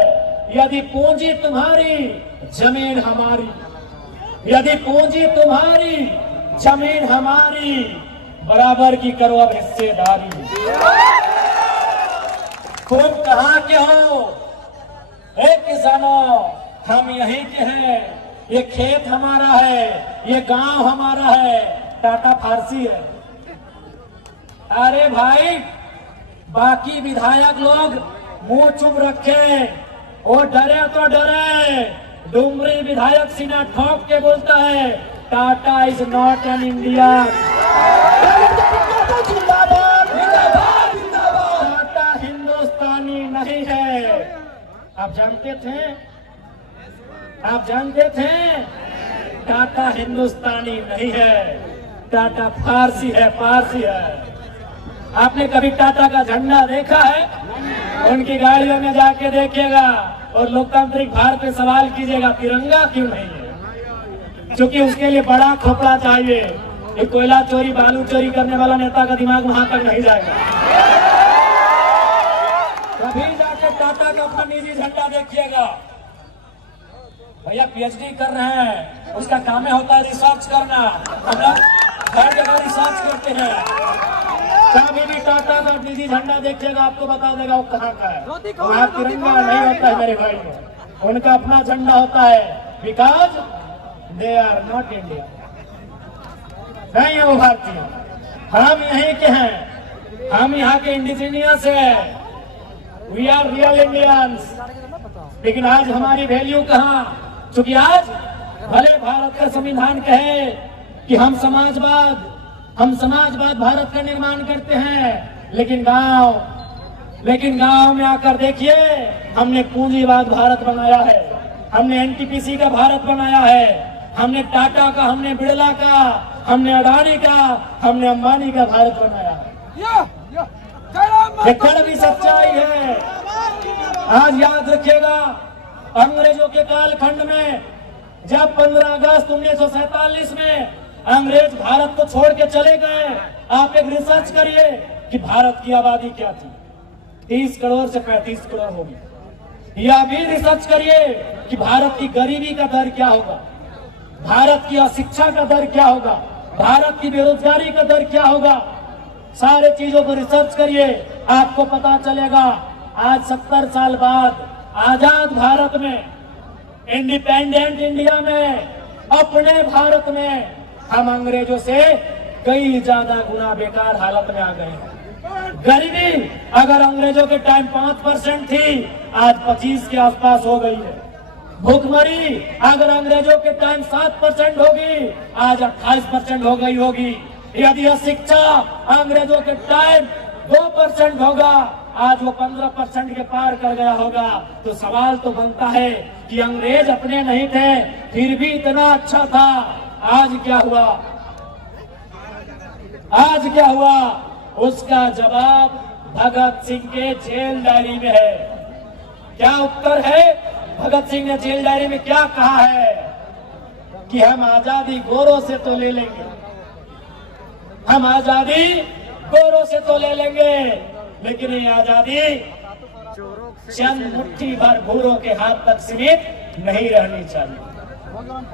यदि पूंजी तुम्हारी, जमीन हमारी। यदि पूंजी तुम्हारी, जमीन हमारी, बराबर की करो अब हिस्सेदारी। तुम कहाँ के हो? किसानों, हम यहीं के हैं, ये खेत हमारा है, ये गांव हमारा है। टाटा फारसी है। अरे भाई, बाकी विधायक लोग मुंह चुप रखे, वो डरे तो डरे। डुमरी विधायक सीना ठोक के बोलता है, Tata is not an Indian. Tata हिंदुस्तानी नहीं है। आप जानते थे? आप जानते थे? टाटा हिंदुस्तानी नहीं है, टाटा फारसी है, फारसी है। आपने कभी टाटा का झंडा देखा है? उनकी गाड़ियों में जाके देखिएगा और लोकतांत्रिक भारत पे सवाल कीजिएगा, तिरंगा क्यों नहीं है? क्योंकि उसके लिए बड़ा खोपड़ा चाहिए। ये कोयला चोरी, बालू चोरी करने वाला नेता का दिमाग वहां तक नहीं जाएगा। कभी जाके टाटा का अपना निजी झंडा देखिएगा। भैया पीएचडी कर रहे हैं, उसका काम है होता है रिसर्च करना। हम लोग हर जगह रिसर्च करते हैं। कभी भी टाटा का निजी झंडा देखिएगा, आपको बता देगा वो कहाँ का है। वहाँ तिरंगा नहीं होता है मेरे भाई, उनका अपना झंडा होता है, because they are not India. नहीं है वो भारतीय, हम यहीं के हैं, हम यहाँ के इंडिजिनियस है। We are real Indians. लेकिन आज हमारी वैल्यू कहाँ? क्योंकि आज भले भारत का संविधान कहे कि हम समाजवाद भारत का निर्माण करते हैं, लेकिन गांव में आकर देखिए, हमने पूंजीवाद भारत बनाया है। हमने एनटीपीसी का भारत बनाया है, हमने टाटा का, हमने बिड़ला का, हमने अडानी का, हमने अंबानी का भारत बनाया है। ये कड़वी सच्चाई है। आज याद रखिएगा, अंग्रेजों के कालखंड में जब 15 अगस्त 1947 में अंग्रेज भारत को छोड़ के चले गए, आप एक रिसर्च करिए कि भारत की आबादी क्या थी। 30 करोड़ से 35 करोड़ होगी। या भी रिसर्च करिए कि भारत की गरीबी का दर क्या होगा, भारत की अशिक्षा का दर क्या होगा, भारत की बेरोजगारी का दर क्या होगा। सारे चीजों को रिसर्च करिए, आपको पता चलेगा। आज 70 साल बाद आजाद भारत में, इंडिपेंडेंट इंडिया में, अपने भारत में हम अंग्रेजों से कई ज्यादा गुना बेकार हालत में आ गए हैं। गरीबी अगर अंग्रेजों के टाइम 5% थी, आज 25 के आसपास हो गई है। भूखमरी अगर अंग्रेजों के टाइम 7% होगी, आज 28% हो गई होगी। यदि अशिक्षा अंग्रेजों के टाइम 2% होगा, आज वो 15% के पार कर गया होगा। तो सवाल तो बनता है कि अंग्रेज अपने नहीं थे, फिर भी इतना अच्छा था। आज क्या हुआ? आज क्या हुआ? उसका जवाब भगत सिंह के जेल डायरी में है। क्या उत्तर है? भगत सिंह ने जेल डायरी में क्या कहा है कि हम आजादी गोरों से तो ले लेंगे, हम आजादी गोरों से तो ले लेंगे, लेकिन ये आजादी चंद मुट्ठी भर भूरों के हाथ तक सीमित नहीं रहनी चाहिए।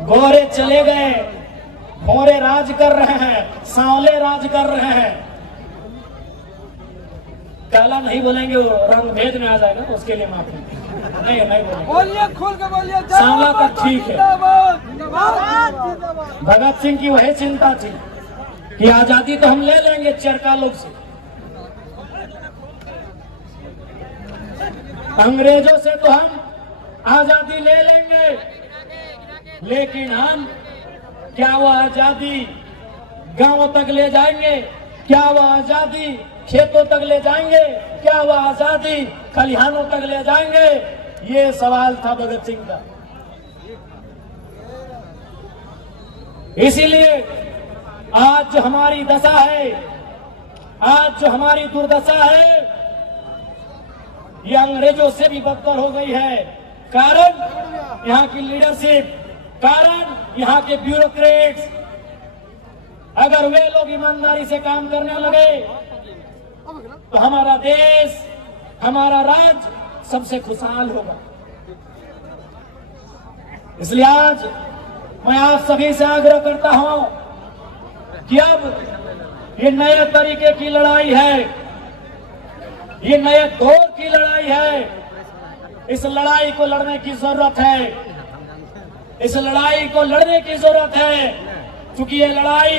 गोरे चले गए, भोरे राज कर रहे हैं, सांवले राज कर रहे हैं। काला नहीं बोलेंगे, वो रंग भेद में आ जाएगा, उसके लिए माफी नहीं बोलेंगे। बोलिए, खुल के बोलिए। सांवला तक ठीक है। भगत सिंह की वही चिंता थी कि आजादी तो हम ले लेंगे चरका लोग से, अंग्रेजों से तो हम आजादी ले लेंगे, लेकिन हम क्या वो आजादी गांवों तक ले जाएंगे? क्या वो आजादी खेतों तक ले जाएंगे? क्या वो आजादी खलिहानों तक ले जाएंगे? ये सवाल था भगत सिंह का। इसीलिए आज जो हमारी दशा है, आज जो हमारी दुर्दशा है, ये अंग्रेजों से भी बदतर हो गई है। कारण यहाँ की लीडरशिप, कारण यहाँ के ब्यूरोक्रेट्स। अगर वे लोग ईमानदारी से काम करने लगे तो हमारा देश, हमारा राज्य सबसे खुशहाल होगा। इसलिए आज मैं आप सभी से आग्रह करता हूं कि अब ये नए तरीके की लड़ाई है, ये नए दौर की लड़ाई है। इस लड़ाई को लड़ने की जरूरत है, इस लड़ाई को लड़ने की जरूरत है, क्योंकि ये लड़ाई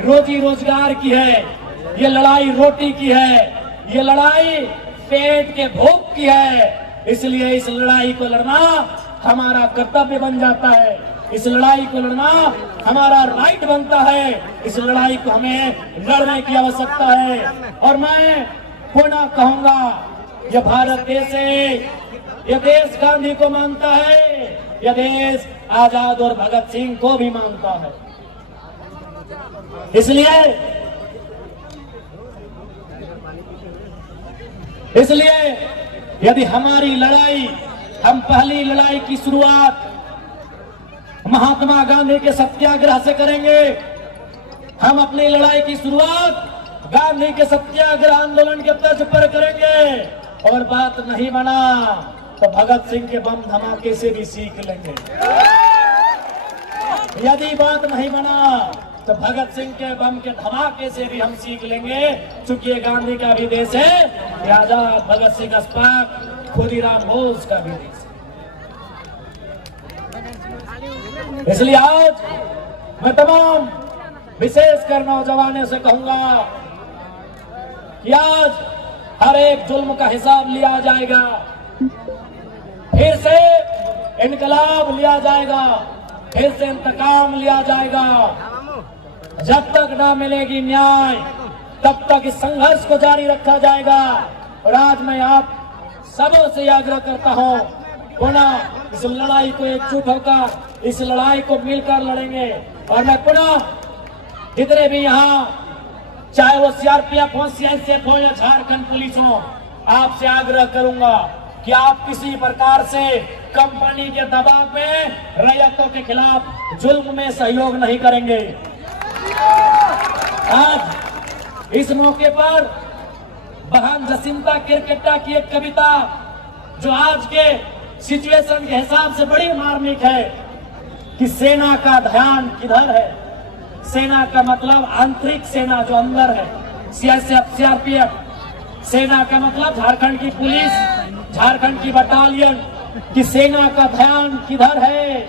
रोजी रोजगार की है, ये लड़ाई रोटी की है, ये लड़ाई पेट के भूख की है। इसलिए इस लड़ाई को लड़ना हमारा कर्तव्य बन जाता है, इस लड़ाई को लड़ना हमारा राइट बनता है, इस लड़ाई को हमें लड़ने की आवश्यकता है। और मैं पुनः कहूंगा, यह भारत देश है, यह देश गांधी को मानता है, यह देश आजाद और भगत सिंह को भी मानता है। इसलिए यदि हमारी लड़ाई, हम पहली लड़ाई की शुरुआत महात्मा गांधी के सत्याग्रह से करेंगे, हम अपनी लड़ाई की शुरुआत गांधी के सत्याग्रह आंदोलन के तर्ज पर करेंगे, और बात नहीं बना तो भगत सिंह के बम धमाके से भी सीख लेंगे। यदि बात नहीं बना तो भगत सिंह के बम के धमाके से भी हम सीख लेंगे, चूंकि ये गांधी का भी देश है, आजाद भगत सिंह अस्पाक खुदीराम बोस का भी देश है। इसलिए आज मैं तमाम विशेषकर नौजवानों से कहूंगा कि आज हर एक जुल्म का हिसाब लिया जाएगा, फिर से इनकलाब लिया जाएगा, फिर से इंतकाम लिया जाएगा। जब तक ना मिलेगी न्याय, तब तक इस संघर्ष को जारी रखा जाएगा। और आज मैं आप सबों से आग्रह करता हूं, पुनः इस लड़ाई को एकजुट होकर, इस लड़ाई को मिलकर लड़ेंगे। और मैं पुनः जितने भी यहाँ, चाहे वो सीआरपीएफ हो, सीआईएसएफ हो या झारखंड पुलिस हो, आपसे आग्रह करूंगा कि आप किसी प्रकार से कंपनी के दबाव में रैयतों के खिलाफ जुल्म में सहयोग नहीं करेंगे। आज इस मौके पर बहन जसिंता किरकेट्टा की एक कविता, जो आज के सिचुएशन के हिसाब से बड़ी मार्मिक है, कि सेना का ध्यान किधर है। सेना का मतलब आंतरिक सेना जो अंदर है, सीआईएसएफ, सीआरपीएफ। सेना का मतलब झारखंड की पुलिस, झारखंड की बटालियन, कि सेना का ध्यान किधर है,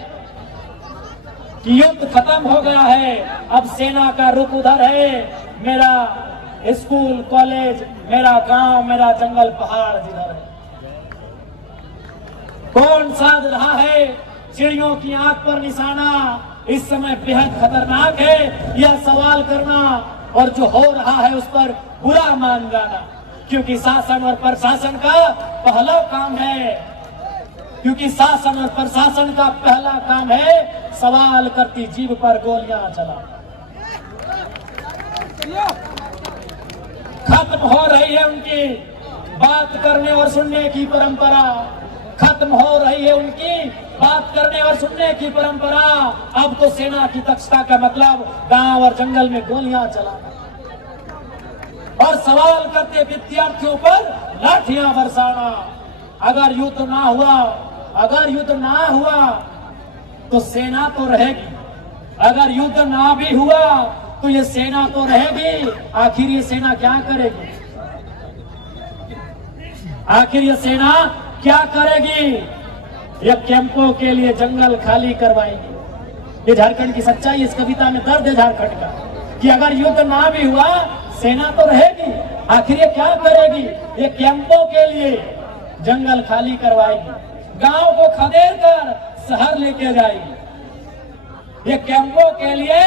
कि युद्ध खत्म हो गया है, अब सेना का रुख उधर है। मेरा स्कूल, कॉलेज, मेरा गांव, मेरा जंगल, पहाड़ जिधर है। कौन साध रहा है चिड़ियों की आंख पर निशाना, इस समय बेहद खतरनाक है यह सवाल करना, और जो हो रहा है उस पर बुरा मान जाना। क्योंकि शासन और प्रशासन का पहला काम है, क्योंकि शासन और प्रशासन का पहला काम है सवाल करती जीभ पर गोलियां चला। खत्म हो रही है उनकी बात करने और सुनने की परंपरा, खत्म हो रही है उनकी बात करने और सुनने की परंपरा। अब तो सेना की दक्षता का मतलब गांव और जंगल में गोलियां चलाना, और सवाल करते विद्यार्थियों पर लाठियां बरसाना। अगर युद्ध ना हुआ, अगर युद्ध ना हुआ तो सेना तो रहेगी, अगर युद्ध ना भी हुआ तो ये सेना तो रहेगी। आखिर ये सेना क्या करेगी, आखिर ये सेना क्या करेगी? ये कैंपों के लिए जंगल खाली करवाएगी। ये झारखंड की सच्चाई, इस कविता में दर्द है झारखंड का, कि अगर युद्ध ना भी हुआ सेना तो रहेगी। आखिर ये क्या करेगी? ये कैंपों के लिए जंगल खाली करवाएगी, गांव को खदेड़ कर शहर लेके जाएगी। ये कैंपों के लिए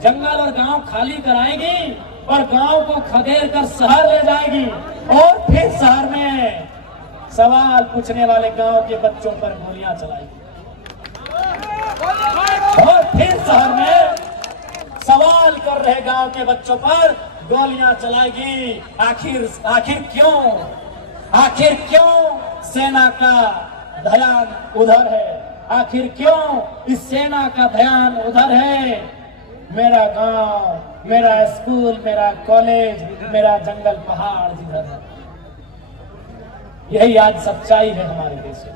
जंगल और गांव खाली कराएगी, और गांव को खदेड़ कर शहर ले जाएगी, और फिर शहर में सवाल पूछने वाले गांव के बच्चों पर गोलियां चलाएगी, और फिर शहर में सवाल कर रहे गांव के बच्चों पर गोलियां चलाएगी। आखिर क्यों, आखिर क्यों सेना का ध्यान उधर है? आखिर क्यों इस सेना का ध्यान उधर है? मेरा गांव, मेरा स्कूल, मेरा कॉलेज, मेरा जंगल, पहाड़ जिधर है। यही आज सच्चाई है हमारे देश में।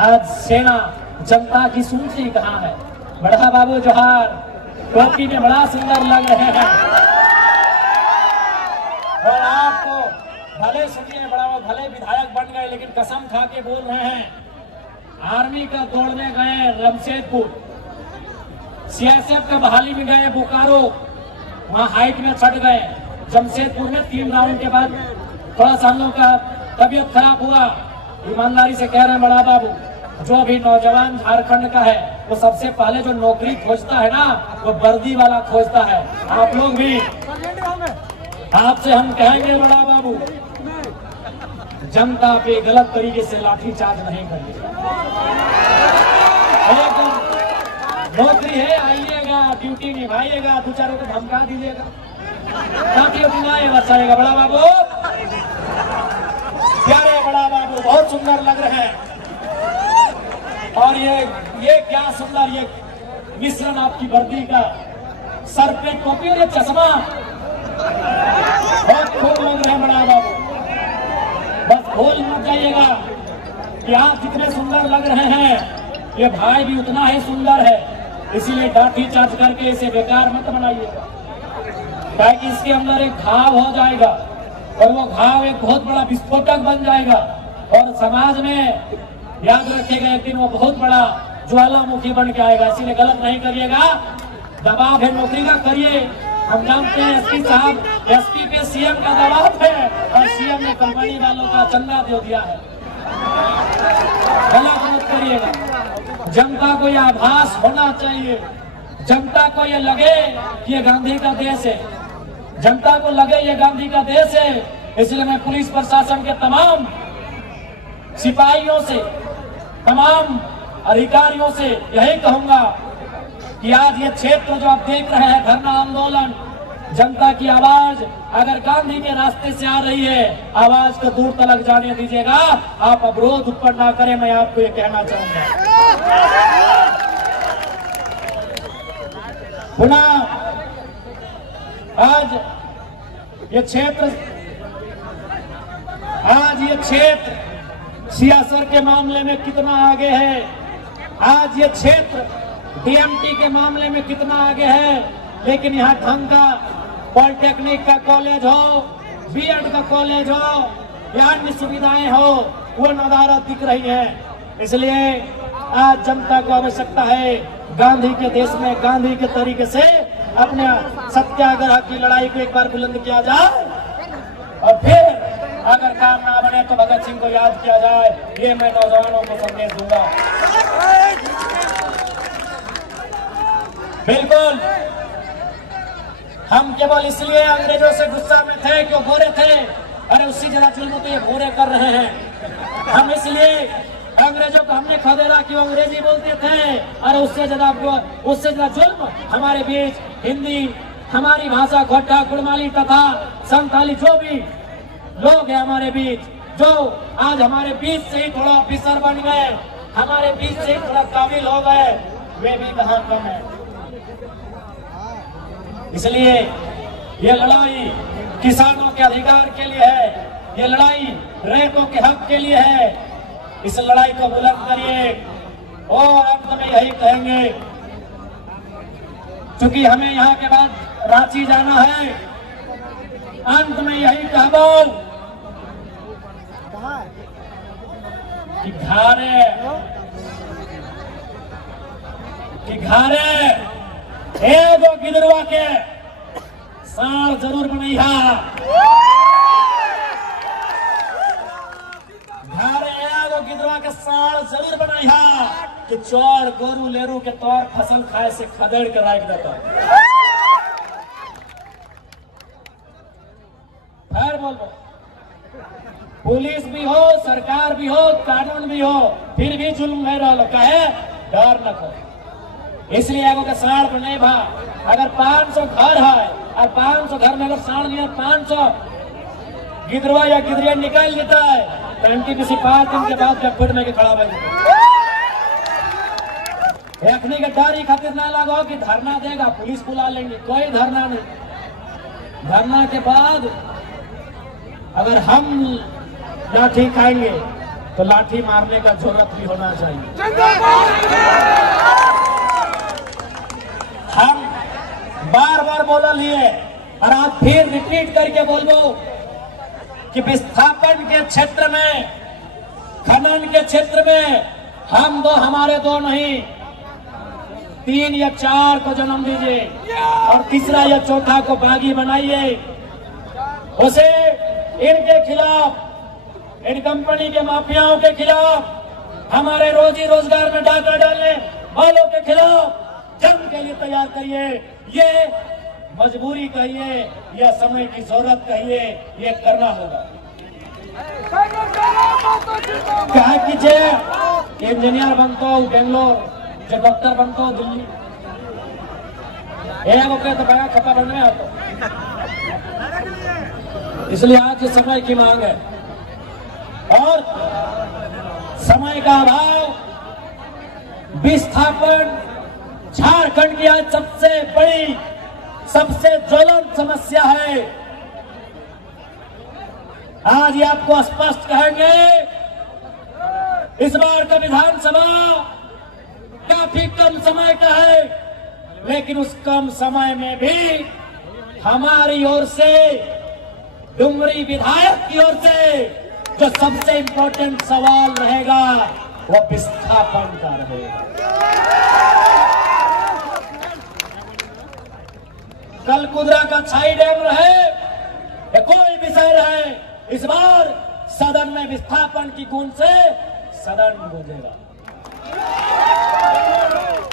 आज सेना जनता की सुनती कहाँ है? बड़ा बाबू जोहार, टोपी में बड़ा सुंदर लग रहे हैं, और आपको भले सुनिए, बड़ा भले विधायक बन गए, लेकिन कसम खा के बोल रहे हैं, आर्मी का दौड़ने गए जमशेदपुर, सीआईएसएफ का बहाली में गए बोकारो, वहां हाइट में चढ़ गए। जमशेदपुर में 3 राउंड के बाद थोड़ा सा हम लोग का तबीयत खराब हुआ। ईमानदारी से कह रहे हैं बड़ा बाबू, जो भी नौजवान झारखंड का है वो सबसे पहले जो नौकरी खोजता है ना, वो वर्दी वाला खोजता है। आप लोग भी, आपसे हम कहेंगे बड़ा बाबू, जनता पे गलत तरीके से लाठीचार्ज नहीं करिएगा। नौकरी है, आइएगा, ड्यूटी निभाइएगा, दो चारों को धमका दीजिएगा, काफी बचाएगा। बड़ा बाबू, प्यारे बड़ा बाबू, बहुत सुंदर लग रहे हैं। और ये क्या सुंदर, ये मिश्रण आपकी वर्दी का, सर पे टोपी और चश्मा, बहुत खूब लग रहे हैं बड़ा बाबू। बस भूल मत जाइएगा कि आप जितने सुंदर लग रहे हैं, ये भाई भी उतना ही सुंदर है, इसीलिए लाठी चार्ज करके इसे बेकार मत बनाइएगा, ताकि इसके अंदर एक घाव हो जाएगा, और वो घाव एक बहुत बड़ा विस्फोटक बन जाएगा, और समाज में याद रखिएगा एक दिन वो बहुत बड़ा ज्वालामुखी बन के आएगा। इसीलिए गलत नहीं करिएगा, दबाव है नौकरी का करिए। हम जानते हैं एसपी साहब, एसपी पे सीएम का दबाव है, और सीएम ने कंपनी वालों का चंदा दे दिया है। गलत मत करिएगा। जनता को यह आभास होना चाहिए, जनता को ये लगे कि ये गांधी का देश है, जनता को लगे ये गांधी का देश है। इसलिए मैं पुलिस प्रशासन के तमाम सिपाहियों से, तमाम अधिकारियों से यही कहूंगा कि आज ये क्षेत्र जो आप देख रहे हैं, धरना आंदोलन, जनता की आवाज अगर गांधी के रास्ते से आ रही है, आवाज को दूर तलक जाने दीजिएगा, आप अवरोध उत्पन्न ना करें, मैं आपको ये कहना चाहूंगा। पुनः आज ये क्षेत्र सियासत के मामले में कितना आगे है, आज ये क्षेत्र डीएमटी के मामले में कितना आगे है, लेकिन यहाँ ढंग का पॉलिटेक्निक का कॉलेज हो, बीएड का कॉलेज हो या अन्य सुविधाएं हो, वो नदारत दिख रही है। इसलिए आज जनता को आवश्यकता है गांधी के देश में गांधी के तरीके से अपने सत्याग्रह की लड़ाई को एक बार बुलंद किया जाए, और फिर अगर काम ना बने तो भगत सिंह को याद किया जाए। ये मैं नौजवानों को संदेश दूंगा। बिल्कुल हम केवल इसलिए अंग्रेजों से गुस्सा में थे कि वो गोरे थे, अरे उससे ज्यादा जुल्म तो ये गोरे कर रहे हैं। हम इसलिए अंग्रेजों को हमने खदेड़ा कि वो अंग्रेजी बोलते थे, अरे उससे ज्यादा जुल्म हमारे बीच हिंदी, हमारी भाषा खोटा, कुड़माली तथा संथाली जो भी लोग हैं हमारे बीच, जो आज हमारे बीच से ही थोड़ा ऑफिसर बन गए, हमारे बीच से ही थोड़ा काबिल हो गए, वे भी कहाँ कम है। इसलिए ये लड़ाई किसानों के अधिकार के लिए है, ये लड़ाई रैयतों के हक के लिए है। इस लड़ाई को बुलंद करिए और अंत में यही कहेंगे, क्योंकि हमें यहाँ के बाद रांची जाना है, अंत में यही कहबो कि घारे एगो गिदरवा के साल जरूर बनैहा, घारे एगो गिदरवा के साल जरूर बनैहा कि चोर गोरू लेरू के तौर फसल खाए से खदेड़ के राख देता। फिर बोलो, पुलिस भी हो, सरकार भी हो, कानून भी हो, फिर भी जुल्म नहीं रहो, कहे डर न करो। इसलिए एगो के साढ़ पर नहीं भा, अगर 500 घर है और 500 घर में अगर साढ़ दिया 500 गिदरवा या गिदरिया निकाल देता है, तो एनटीपीसी 5 दिन के बाद जब में के खड़ा बन रखने के डर ही खातिर ना लगाओ कि धरना देगा पुलिस बुला लेंगे, कोई धरना नहीं। धरना के बाद अगर हम लाठी खाएंगे तो लाठी मारने का जरूरत भी होना चाहिए। हम बार बार बोल लिए और आप फिर रिपीट करके बोलो कि विस्थापन के क्षेत्र में, खनन के क्षेत्र में हम दो, हमारे दो नहीं, 3 या 4 को जन्म दीजिए और तीसरा या चौथा को बागी बनाइए। उसे इनके खिलाफ, इन कंपनी के माफियाओं के खिलाफ, हमारे रोजी रोजगार में डाका डालने वालों के खिलाफ जंग के लिए तैयार करिए। ये मजबूरी कहिए या समय की जरूरत कहिए, ये करना होगा। क्या कीजिए, इंजीनियर बनता हो बेंगलोर, जो डॉक्टर बनता हो दिल्ली, तो बड़ा खपा बनने आता। इसलिए आज के समय की मांग है और समय का अभाव, विस्थापन झारखंड की आज सबसे बड़ी, सबसे ज्वलंत समस्या है। आज ये आपको स्पष्ट कहेंगे, इस बार का विधानसभा काफी कम समय का है, लेकिन उस कम समय में भी हमारी ओर से, डुमरी विधायक की ओर से जो सबसे इंपॉर्टेंट सवाल रहेगा वो विस्थापन का रहेगा। कल कुदरा का छाई डैम रहे या कोई विषय रहे, इस बार सदन में विस्थापन की गूंज से सदन गूंजेगा।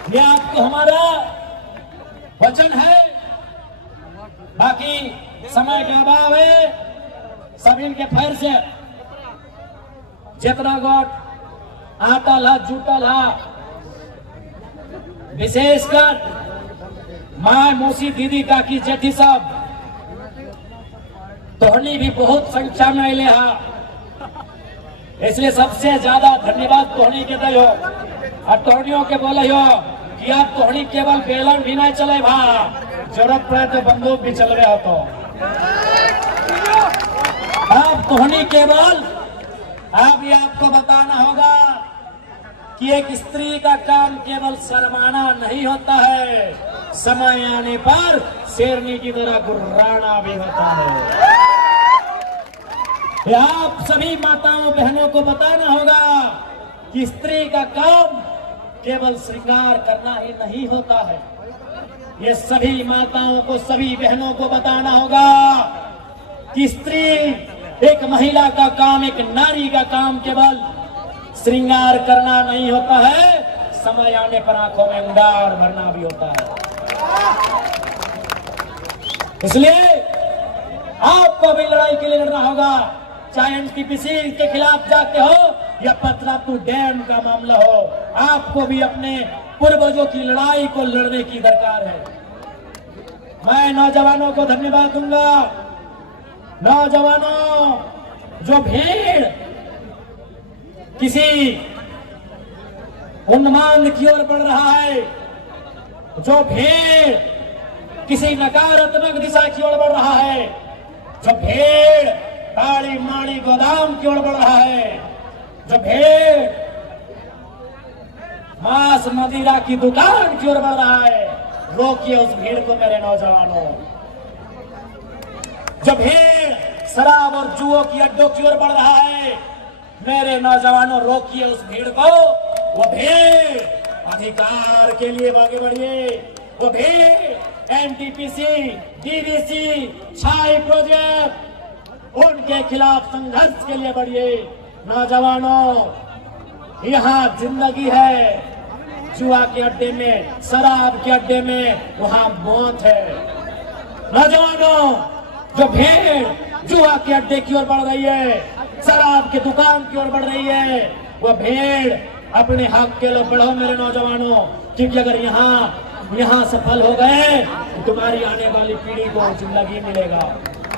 ये आपको हमारा वचन है। बाकी समय का अभाव है, सभी के फैर से जितना गोट आटल है, जुटल है। विशेषकर माँ मौसी दीदी काकी जेठी सब तोहनी भी बहुत संख्या में अले है, इसलिए सबसे ज्यादा धन्यवाद तोहनी के दो। और तोहनियों के बोले हो कि आप तोहनी केवल बेलन भी नहीं चले भा, जरूरत पड़े तो बंदूक भी चल रहे हो। तो आप तोहनी केवल अब ये आपको बताना होगा कि एक स्त्री का काम केवल शर्माना नहीं होता है, समय आने पर शेरनी की तरह गुर्राना भी होता है। ये आप सभी माताओं बहनों को बताना होगा कि स्त्री का काम केवल श्रृंगार करना ही नहीं होता है। ये सभी माताओं को, सभी बहनों को बताना होगा कि स्त्री, एक महिला का काम, एक नारी का काम केवल श्रृंगार करना नहीं होता है, समय आने पर आंखों में अंगार भरना भी होता है। इसलिए आपको भी लड़ाई के लिए लड़ना होगा, चाहे एनटीपीसी के खिलाफ जाके हो या पतरातू डैम का मामला हो। आपको भी अपने पूर्वजों की लड़ाई को लड़ने की दरकार है। मैं नौजवानों को धन्यवाद दूंगा। नौजवानों, जो भीड़ किसी उन्माद की ओर बढ़ रहा है, जो भीड़ किसी नकारात्मक दिशा की ओर बढ़ रहा है, जो भीड़ काली माड़ी गोदाम की ओर बढ़ रहा है, जो भीड़ मांस मदिरा की दुकान की ओर बढ़ रहा है, रोकिए उस भीड़ को मेरे नौजवानों। जो भीड़ शराब और जुओं की अड्डों की ओर बढ़ रहा है, मेरे नौजवानों रोकिए उस भीड़ को। वो भीड़ अधिकार के लिए आगे बढ़िए। वो भीड़ एनटीपीसी, डीवीसी, छाई प्रोजेक्ट, उनके खिलाफ संघर्ष के लिए बढ़िए। नौजवानों, यहाँ जिंदगी है, जुआ के अड्डे में, शराब के अड्डे में वहां मौत है। नौजवानों, जो भीड़ जुआ के अड्डे की ओर बढ़ रही है, शराब की दुकान की ओर बढ़ रही है, वो भीड़ अपने हक के लिए बढ़ो मेरे नौजवानों। क्योंकि अगर यहाँ सफल हो गए तो तुम्हारी आने वाली पीढ़ी को जिंदगी मिलेगा,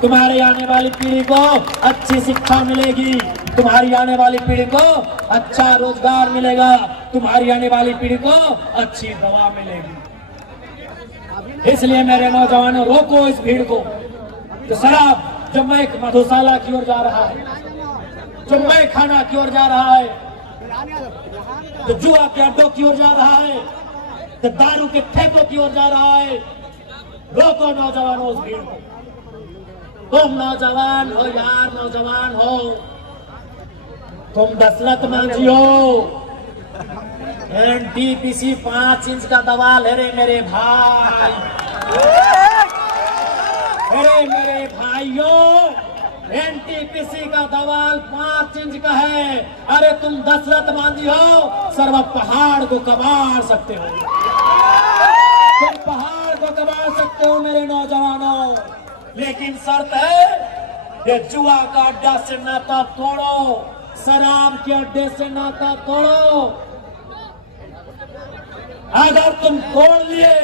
तुम्हारी आने वाली पीढ़ी को अच्छी शिक्षा मिलेगी, तुम्हारी आने वाली पीढ़ी को अच्छा रोजगार मिलेगा, तुम्हारी आने वाली पीढ़ी को अच्छी दवा मिलेगी। इसलिए मेरे नौजवानों, रोको इस भीड़ को। तो शराब जब मैं मधुशाला की ओर जा रहा है, जब मैं खाना की ओर जा रहा है, तो जुआ के अड्डों की ओर जा रहा है, तो दारू के ठेकों की ओर जा रहा है। रोको नौजवानों उस भीड़ को। तुम नौजवान हो यार, नौजवान हो, तुम दशरथ मांझी हो, एनटीपीसी 5 इंच का दवाल है रे मेरे भाई। अरे मेरे भाइयों, एनटीपीसी का दवाल 5 इंच का है। अरे तुम दशरथ मांझी हो, सर्व पहाड़ को कबाड़ सकते हो, तुम पहाड़ को कबाड़ सकते हो मेरे नौजवानों। लेकिन शर्त है, ये जुआ का अड्डा से नाता तोड़ो, शराब के अड्डे से नाता तोड़ो। अगर तुम तोड़ लिए,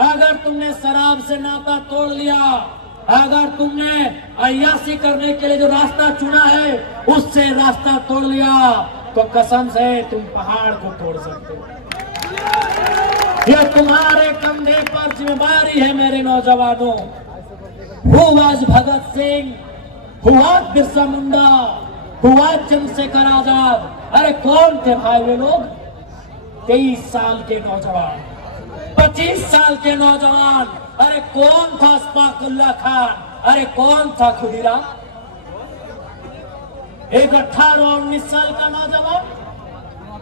अगर तुमने शराब से नाता तोड़ लिया, अगर तुमने अय्याशी करने के लिए जो रास्ता चुना है उससे रास्ता तोड़ लिया, तो कसम से तुम पहाड़ को तोड़ सकते हो। यह तुम्हारे कंधे पर जिम्मेदारी है मेरे नौजवानों। Who was Bhagat Singh? Who was Birsa Munda? Who was Chandrashekhar Azad? अरे कौन थे भाई वे लोग? 23 साल के नौजवान, 25 साल के नौजवान। अरे कौन था अशफाकुल्लाह खान? अरे कौन था खुदीराम? एक 18-19 साल का नौजवान।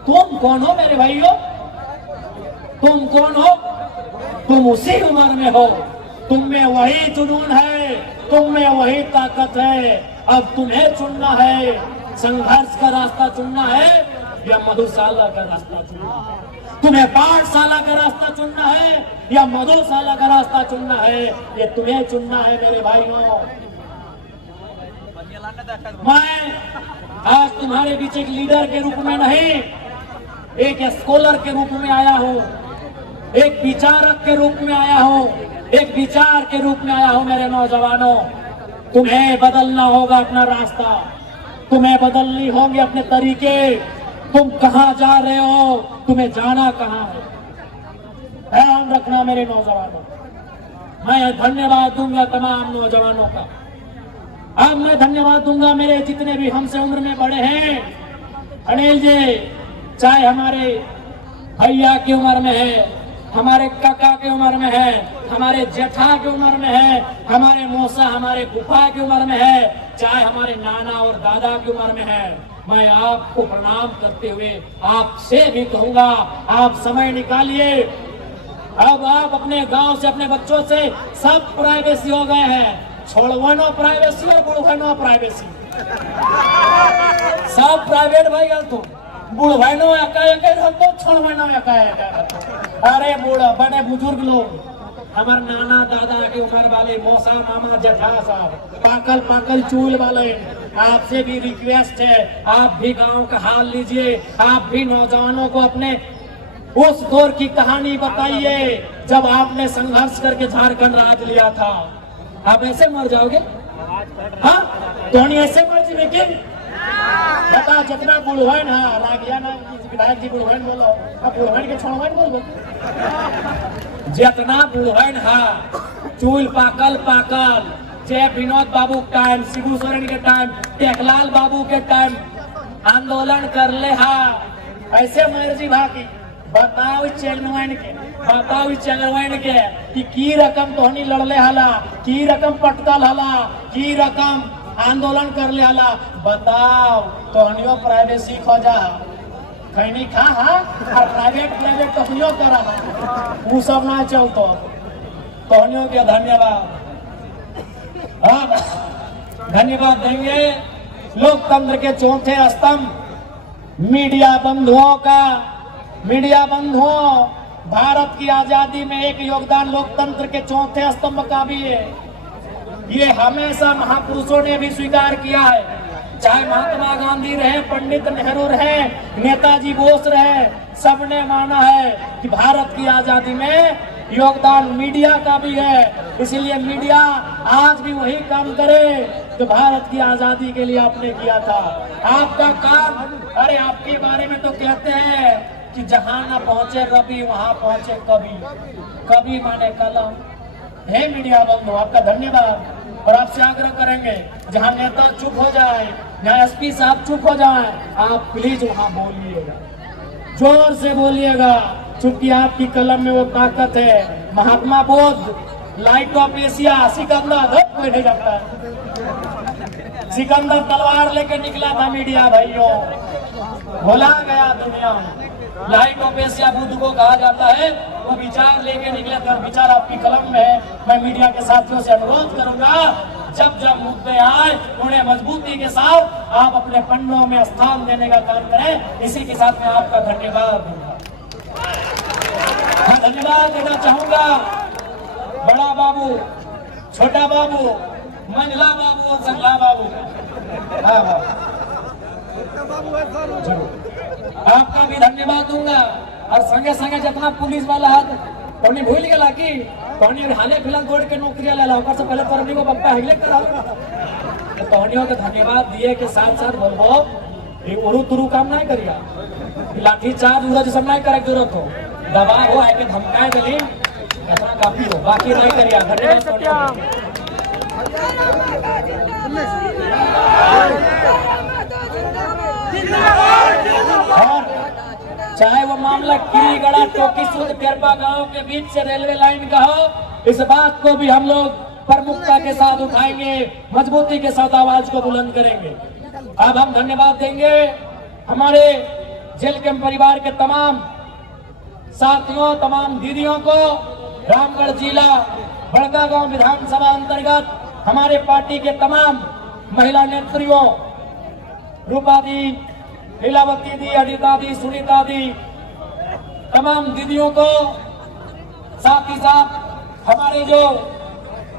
तुम कौन हो मेरे भाइयों? तुम कौन हो? तुम उसी उम्र में हो, तुम में वही जुनून है, तुम में वही ताकत है। अब तुम्हें चुनना है, संघर्ष का रास्ता चुनना है या मधुशाला का रास्ता चुनना है। तुम्हें पाठशाला का रास्ता चुनना है या मधुशाला का रास्ता चुनना है, ये तुम्हें चुनना है मेरे भाइयों। मैं आज तुम्हारे बीच एक लीडर के रूप में नहीं, एक स्कॉलर के रूप में आया हो, एक विचारक के रूप में आया हो, एक विचार के रूप में आया हो। मेरे नौजवानों, तुम्हें बदलना होगा अपना रास्ता, तुम्हें बदलनी होंगे अपने तरीके। तुम कहां जा रहे हो, तुम्हें जाना कहां है, ध्यान रखना मेरे नौजवानों। मैं धन्यवाद दूंगा तमाम नौजवानों का। अब मैं धन्यवाद दूंगा मेरे जितने भी हमसे उम्र में बड़े हैं। अनिल जी, चाहे हमारे भैया की उम्र में है, हमारे काका की उम्र में है, हमारे जेठा की उम्र में है, हमारे मौसा हमारे फूफा की उम्र में है, चाहे हमारे नाना और दादा की उम्र में है, मैं आपको प्रणाम करते हुए आपसे भी कहूंगा, आप समय निकालिए। अब आप अपने गांव से, अपने बच्चों से सब प्राइवेसी हो गए हैं, छोड़वानो प्राइवेसी और बुढ़वानो प्राइवेसी, सब प्राइवेट भाई गल तो बुढ़वानो तो छोड़वानो। अरे बूढ़ा बड़े बुजुर्ग लोग, हमारे नाना दादा के उम्र वाले, मौसा मामा जेठा साहब, पाकल पाकल चूल वाले, आपसे भी रिक्वेस्ट है, आप भी गांव का हाल लीजिए। आप भी नौजवानों को अपने उस दौर की कहानी बताइए जब आपने संघर्ष करके झारखंड राज लिया था। आप ऐसे मर जाओगे? हाँ, तो ऐसे मर जी लेकिन बता, जितना बुढ़वन है लागिया ना विधायक जी, बुढ़वन बोलो, अब बुढ़वन के छोड़वन बोलो, जितना बुढ़वन है, चूल पाकल पाकल, जय विनोद बाबू के टाइम, शिबू सोरेन के टाइम, टेकलाल बाबू के टाइम आंदोलन कर ले हा, ऐसे मर्जी भागी। बताओ चेंगनवाइन के, बताओ चेंगनवाइन के कि की रकम तोहनी लड़ले हला, की रकम पटकल हला, की रकम आंदोलन कर ले हला। बताओ तोहनियो प्राइवेसी खोजा, खैनी खा हा, और प्राइवेट तोहनियो करा, वो सब ना चलतो। तोहनियो के धन्यवाद, धन्यवाद देंगे लोकतंत्र के चौथे स्तंभ मीडिया बंधुओं का। मीडिया बंधुओं, भारत की आजादी में एक योगदान लोकतंत्र के चौथे स्तंभ का भी है। ये हमेशा महापुरुषों ने भी स्वीकार किया है, चाहे महात्मा गांधी रहे, पंडित नेहरू रहे, नेताजी बोस रहे, सबने माना है कि भारत की आजादी में योगदान मीडिया का भी है। इसलिए मीडिया आज भी वही काम करे जो भारत की आजादी के लिए आपने किया था। आपका काम, अरे आपके बारे में तो कहते हैं कि जहां ना पहुंचे रवि वहां पहुंचे कवि, कवि माने कलम। हे मीडिया बंधु, आपका धन्यवाद। और आपसे आग्रह करेंगे, जहां नेता चुप हो जाए, जहां एसपी साहब चुप हो जाए, आप प्लीज वहां बोलिएगा, जोर से बोलिएगा, चूंकि आपकी कलम में वो ताकत है। महात्मा बोध, लाइट ऑफ एशिया, सिकंदर कोई नहीं जाता है, सिकंदर तलवार लेके निकला था मीडिया भाइयों, भुला गया दुनिया में। लाइट ऑफ एशिया बुद्ध को कहा जाता है, वो विचार लेके निकले था, विचार आपकी कलम में है। मैं मीडिया के साथियों से अनुरोध करूंगा, जब जब मुद्दे आए उन्हें मजबूती के साथ आप अपने पन्नों में स्थान देने का काम करें। इसी के साथ मैं आपका धन्यवाद दूंगा। मैं धन्यवाद देना चाहूंगा बड़ा बाबू, छोटा बाबू, मंझला बाबू और संगला बाबू। आपका भी धन्यवाद दूंगा। और संगे संगे जितना पुलिस वाला है तो भूल गया कि हाले फिलहाल दौड़ के नौकरियां ले ला, से पहले तो को बप्पा हिले करा तोहनियों के धन्यवाद दिए के साथ साथ बोलबो उरु तुरु काम नहीं करिया, लाठी चार्ज उरा सब नहीं करे जरूरत हो, दबाव हो आके धमकाए दिली इतना काफी हो, बाकी नहीं करिया। धन्यवाद। चाहे वो मामला किरीगढ़ा टोकी सूद केरपा गांव के बीच से रेलवे लाइन का हो, इस बात को भी हम लोग प्रमुखता के साथ उठाएंगे, मजबूती के साथ आवाज को बुलंद करेंगे। अब हम धन्यवाद देंगे हमारे जेल के परिवार के तमाम साथियों, तमाम दीदियों को। रामगढ़ जिला बड़कागांव विधानसभा अंतर्गत हमारे पार्टी के तमाम महिला नेत्रियों, रूपा दी, लीलावती दी, अनिता दी, सुनीता दी, तमाम दीदियों को, साथ ही साथ हमारे जो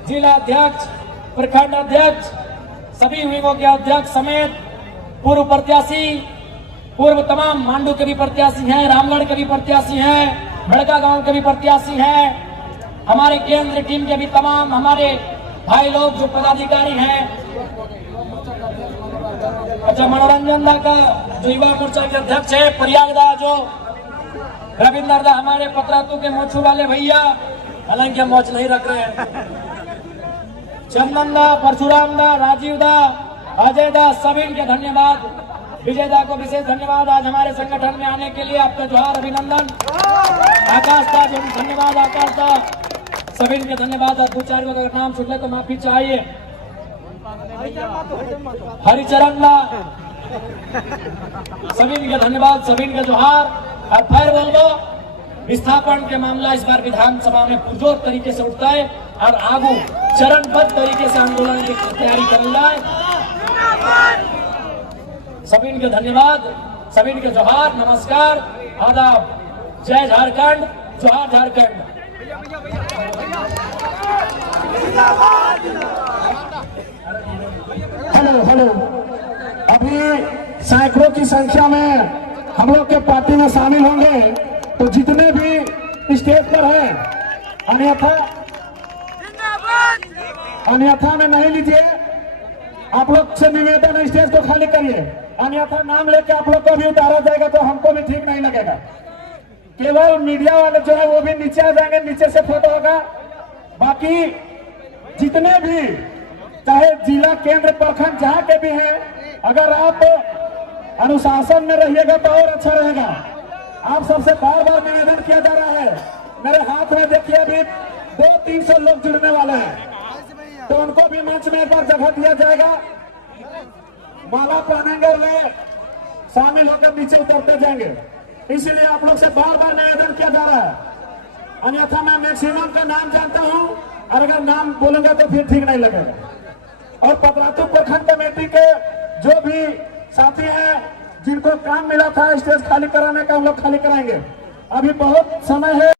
जिला अध्यक्ष, प्रखंड अध्यक्ष, सभी विंगों के अध्यक्ष समेत पूर्व प्रत्याशी, पूर्व तमाम मांडू के भी प्रत्याशी हैं, रामगढ़ के भी प्रत्याशी हैं, बड़का गांव के भी प्रत्याशी हैं, हमारे केंद्र टीम के भी तमाम हमारे भाई लोग जो पदाधिकारी हैं। अच्छा, मनोरंजन दा का जो युवा मोर्चा के अध्यक्ष है, प्रयाग दा जो रविंदर दा, हमारे पतरातू के मोछू वाले भैया, हालांकि हम मोच नहीं रख रहे हैं, चंदन दा, परशुराम दा, राजीव दा, अजय दा, सभी के धन्यवाद। विजय दा को विशेष धन्यवाद आज हमारे संगठन में आने के लिए, आपका जोहार, अभिनंदन। आकाश दा जो धन्यवाद, आकाश दा, सभी के धन्यवाद। और 2-4 लोग अगर नाम छूटे तो माफी चाहिए। हरिचरण दा, सभी के धन्यवाद, सभी के जोहार। और फिर बोलो, विस्थापन के मामला इस बार विधानसभा में पुरजोर तरीके से उठता है और आगू चरणबद्ध तरीके से आंदोलन की तैयारी कर जाए। सभी के धन्यवाद, सभी के जोहार, नमस्कार, आदाब, जय झारखंड, जोहार झारखंड। हेलो हेलो, अभी सैकड़ों की संख्या में हम लोग के पार्टी में शामिल होंगे, तो जितने भी स्टेज पर हैं अन्यथा में नहीं लीजिए। आप लोग से निवेदन है, स्टेज को खाली करिए, अन्यथा नाम लेके आप लोग को भी उतारा जाएगा तो हमको भी ठीक नहीं लगेगा। केवल मीडिया वाले जो है वो भी नीचे आ जाएंगे, नीचे से फोटो होगा। बाकी जितने भी चाहे जिला, केंद्र, प्रखंड जहाँ के भी हैं, अगर आप अनुशासन में रहिएगा तो और अच्छा रहेगा। आप सबसे बार बार निवेदन किया जा रहा है। मेरे हाथ में देखिए अभी 200-300 लोग जुड़ने वाले हैं, तो उनको भी मंच में एक बार जगह दिया जाएगा। माला पहनेंगे, वे शामिल होकर नीचे उतरते जाएंगे। इसीलिए आप लोग से बार बार निवेदन किया जा रहा है, अन्यथा मैं मैक्सिमम का नाम जानता हूं और अगर नाम बोलूंगा तो फिर ठीक नहीं लगेगा। और पतरातू प्रखंड कमेटी के जो भी साथी हैं, जिनको काम मिला था स्टेज खाली कराने का, हम लोग खाली कराएंगे। अभी बहुत समय है।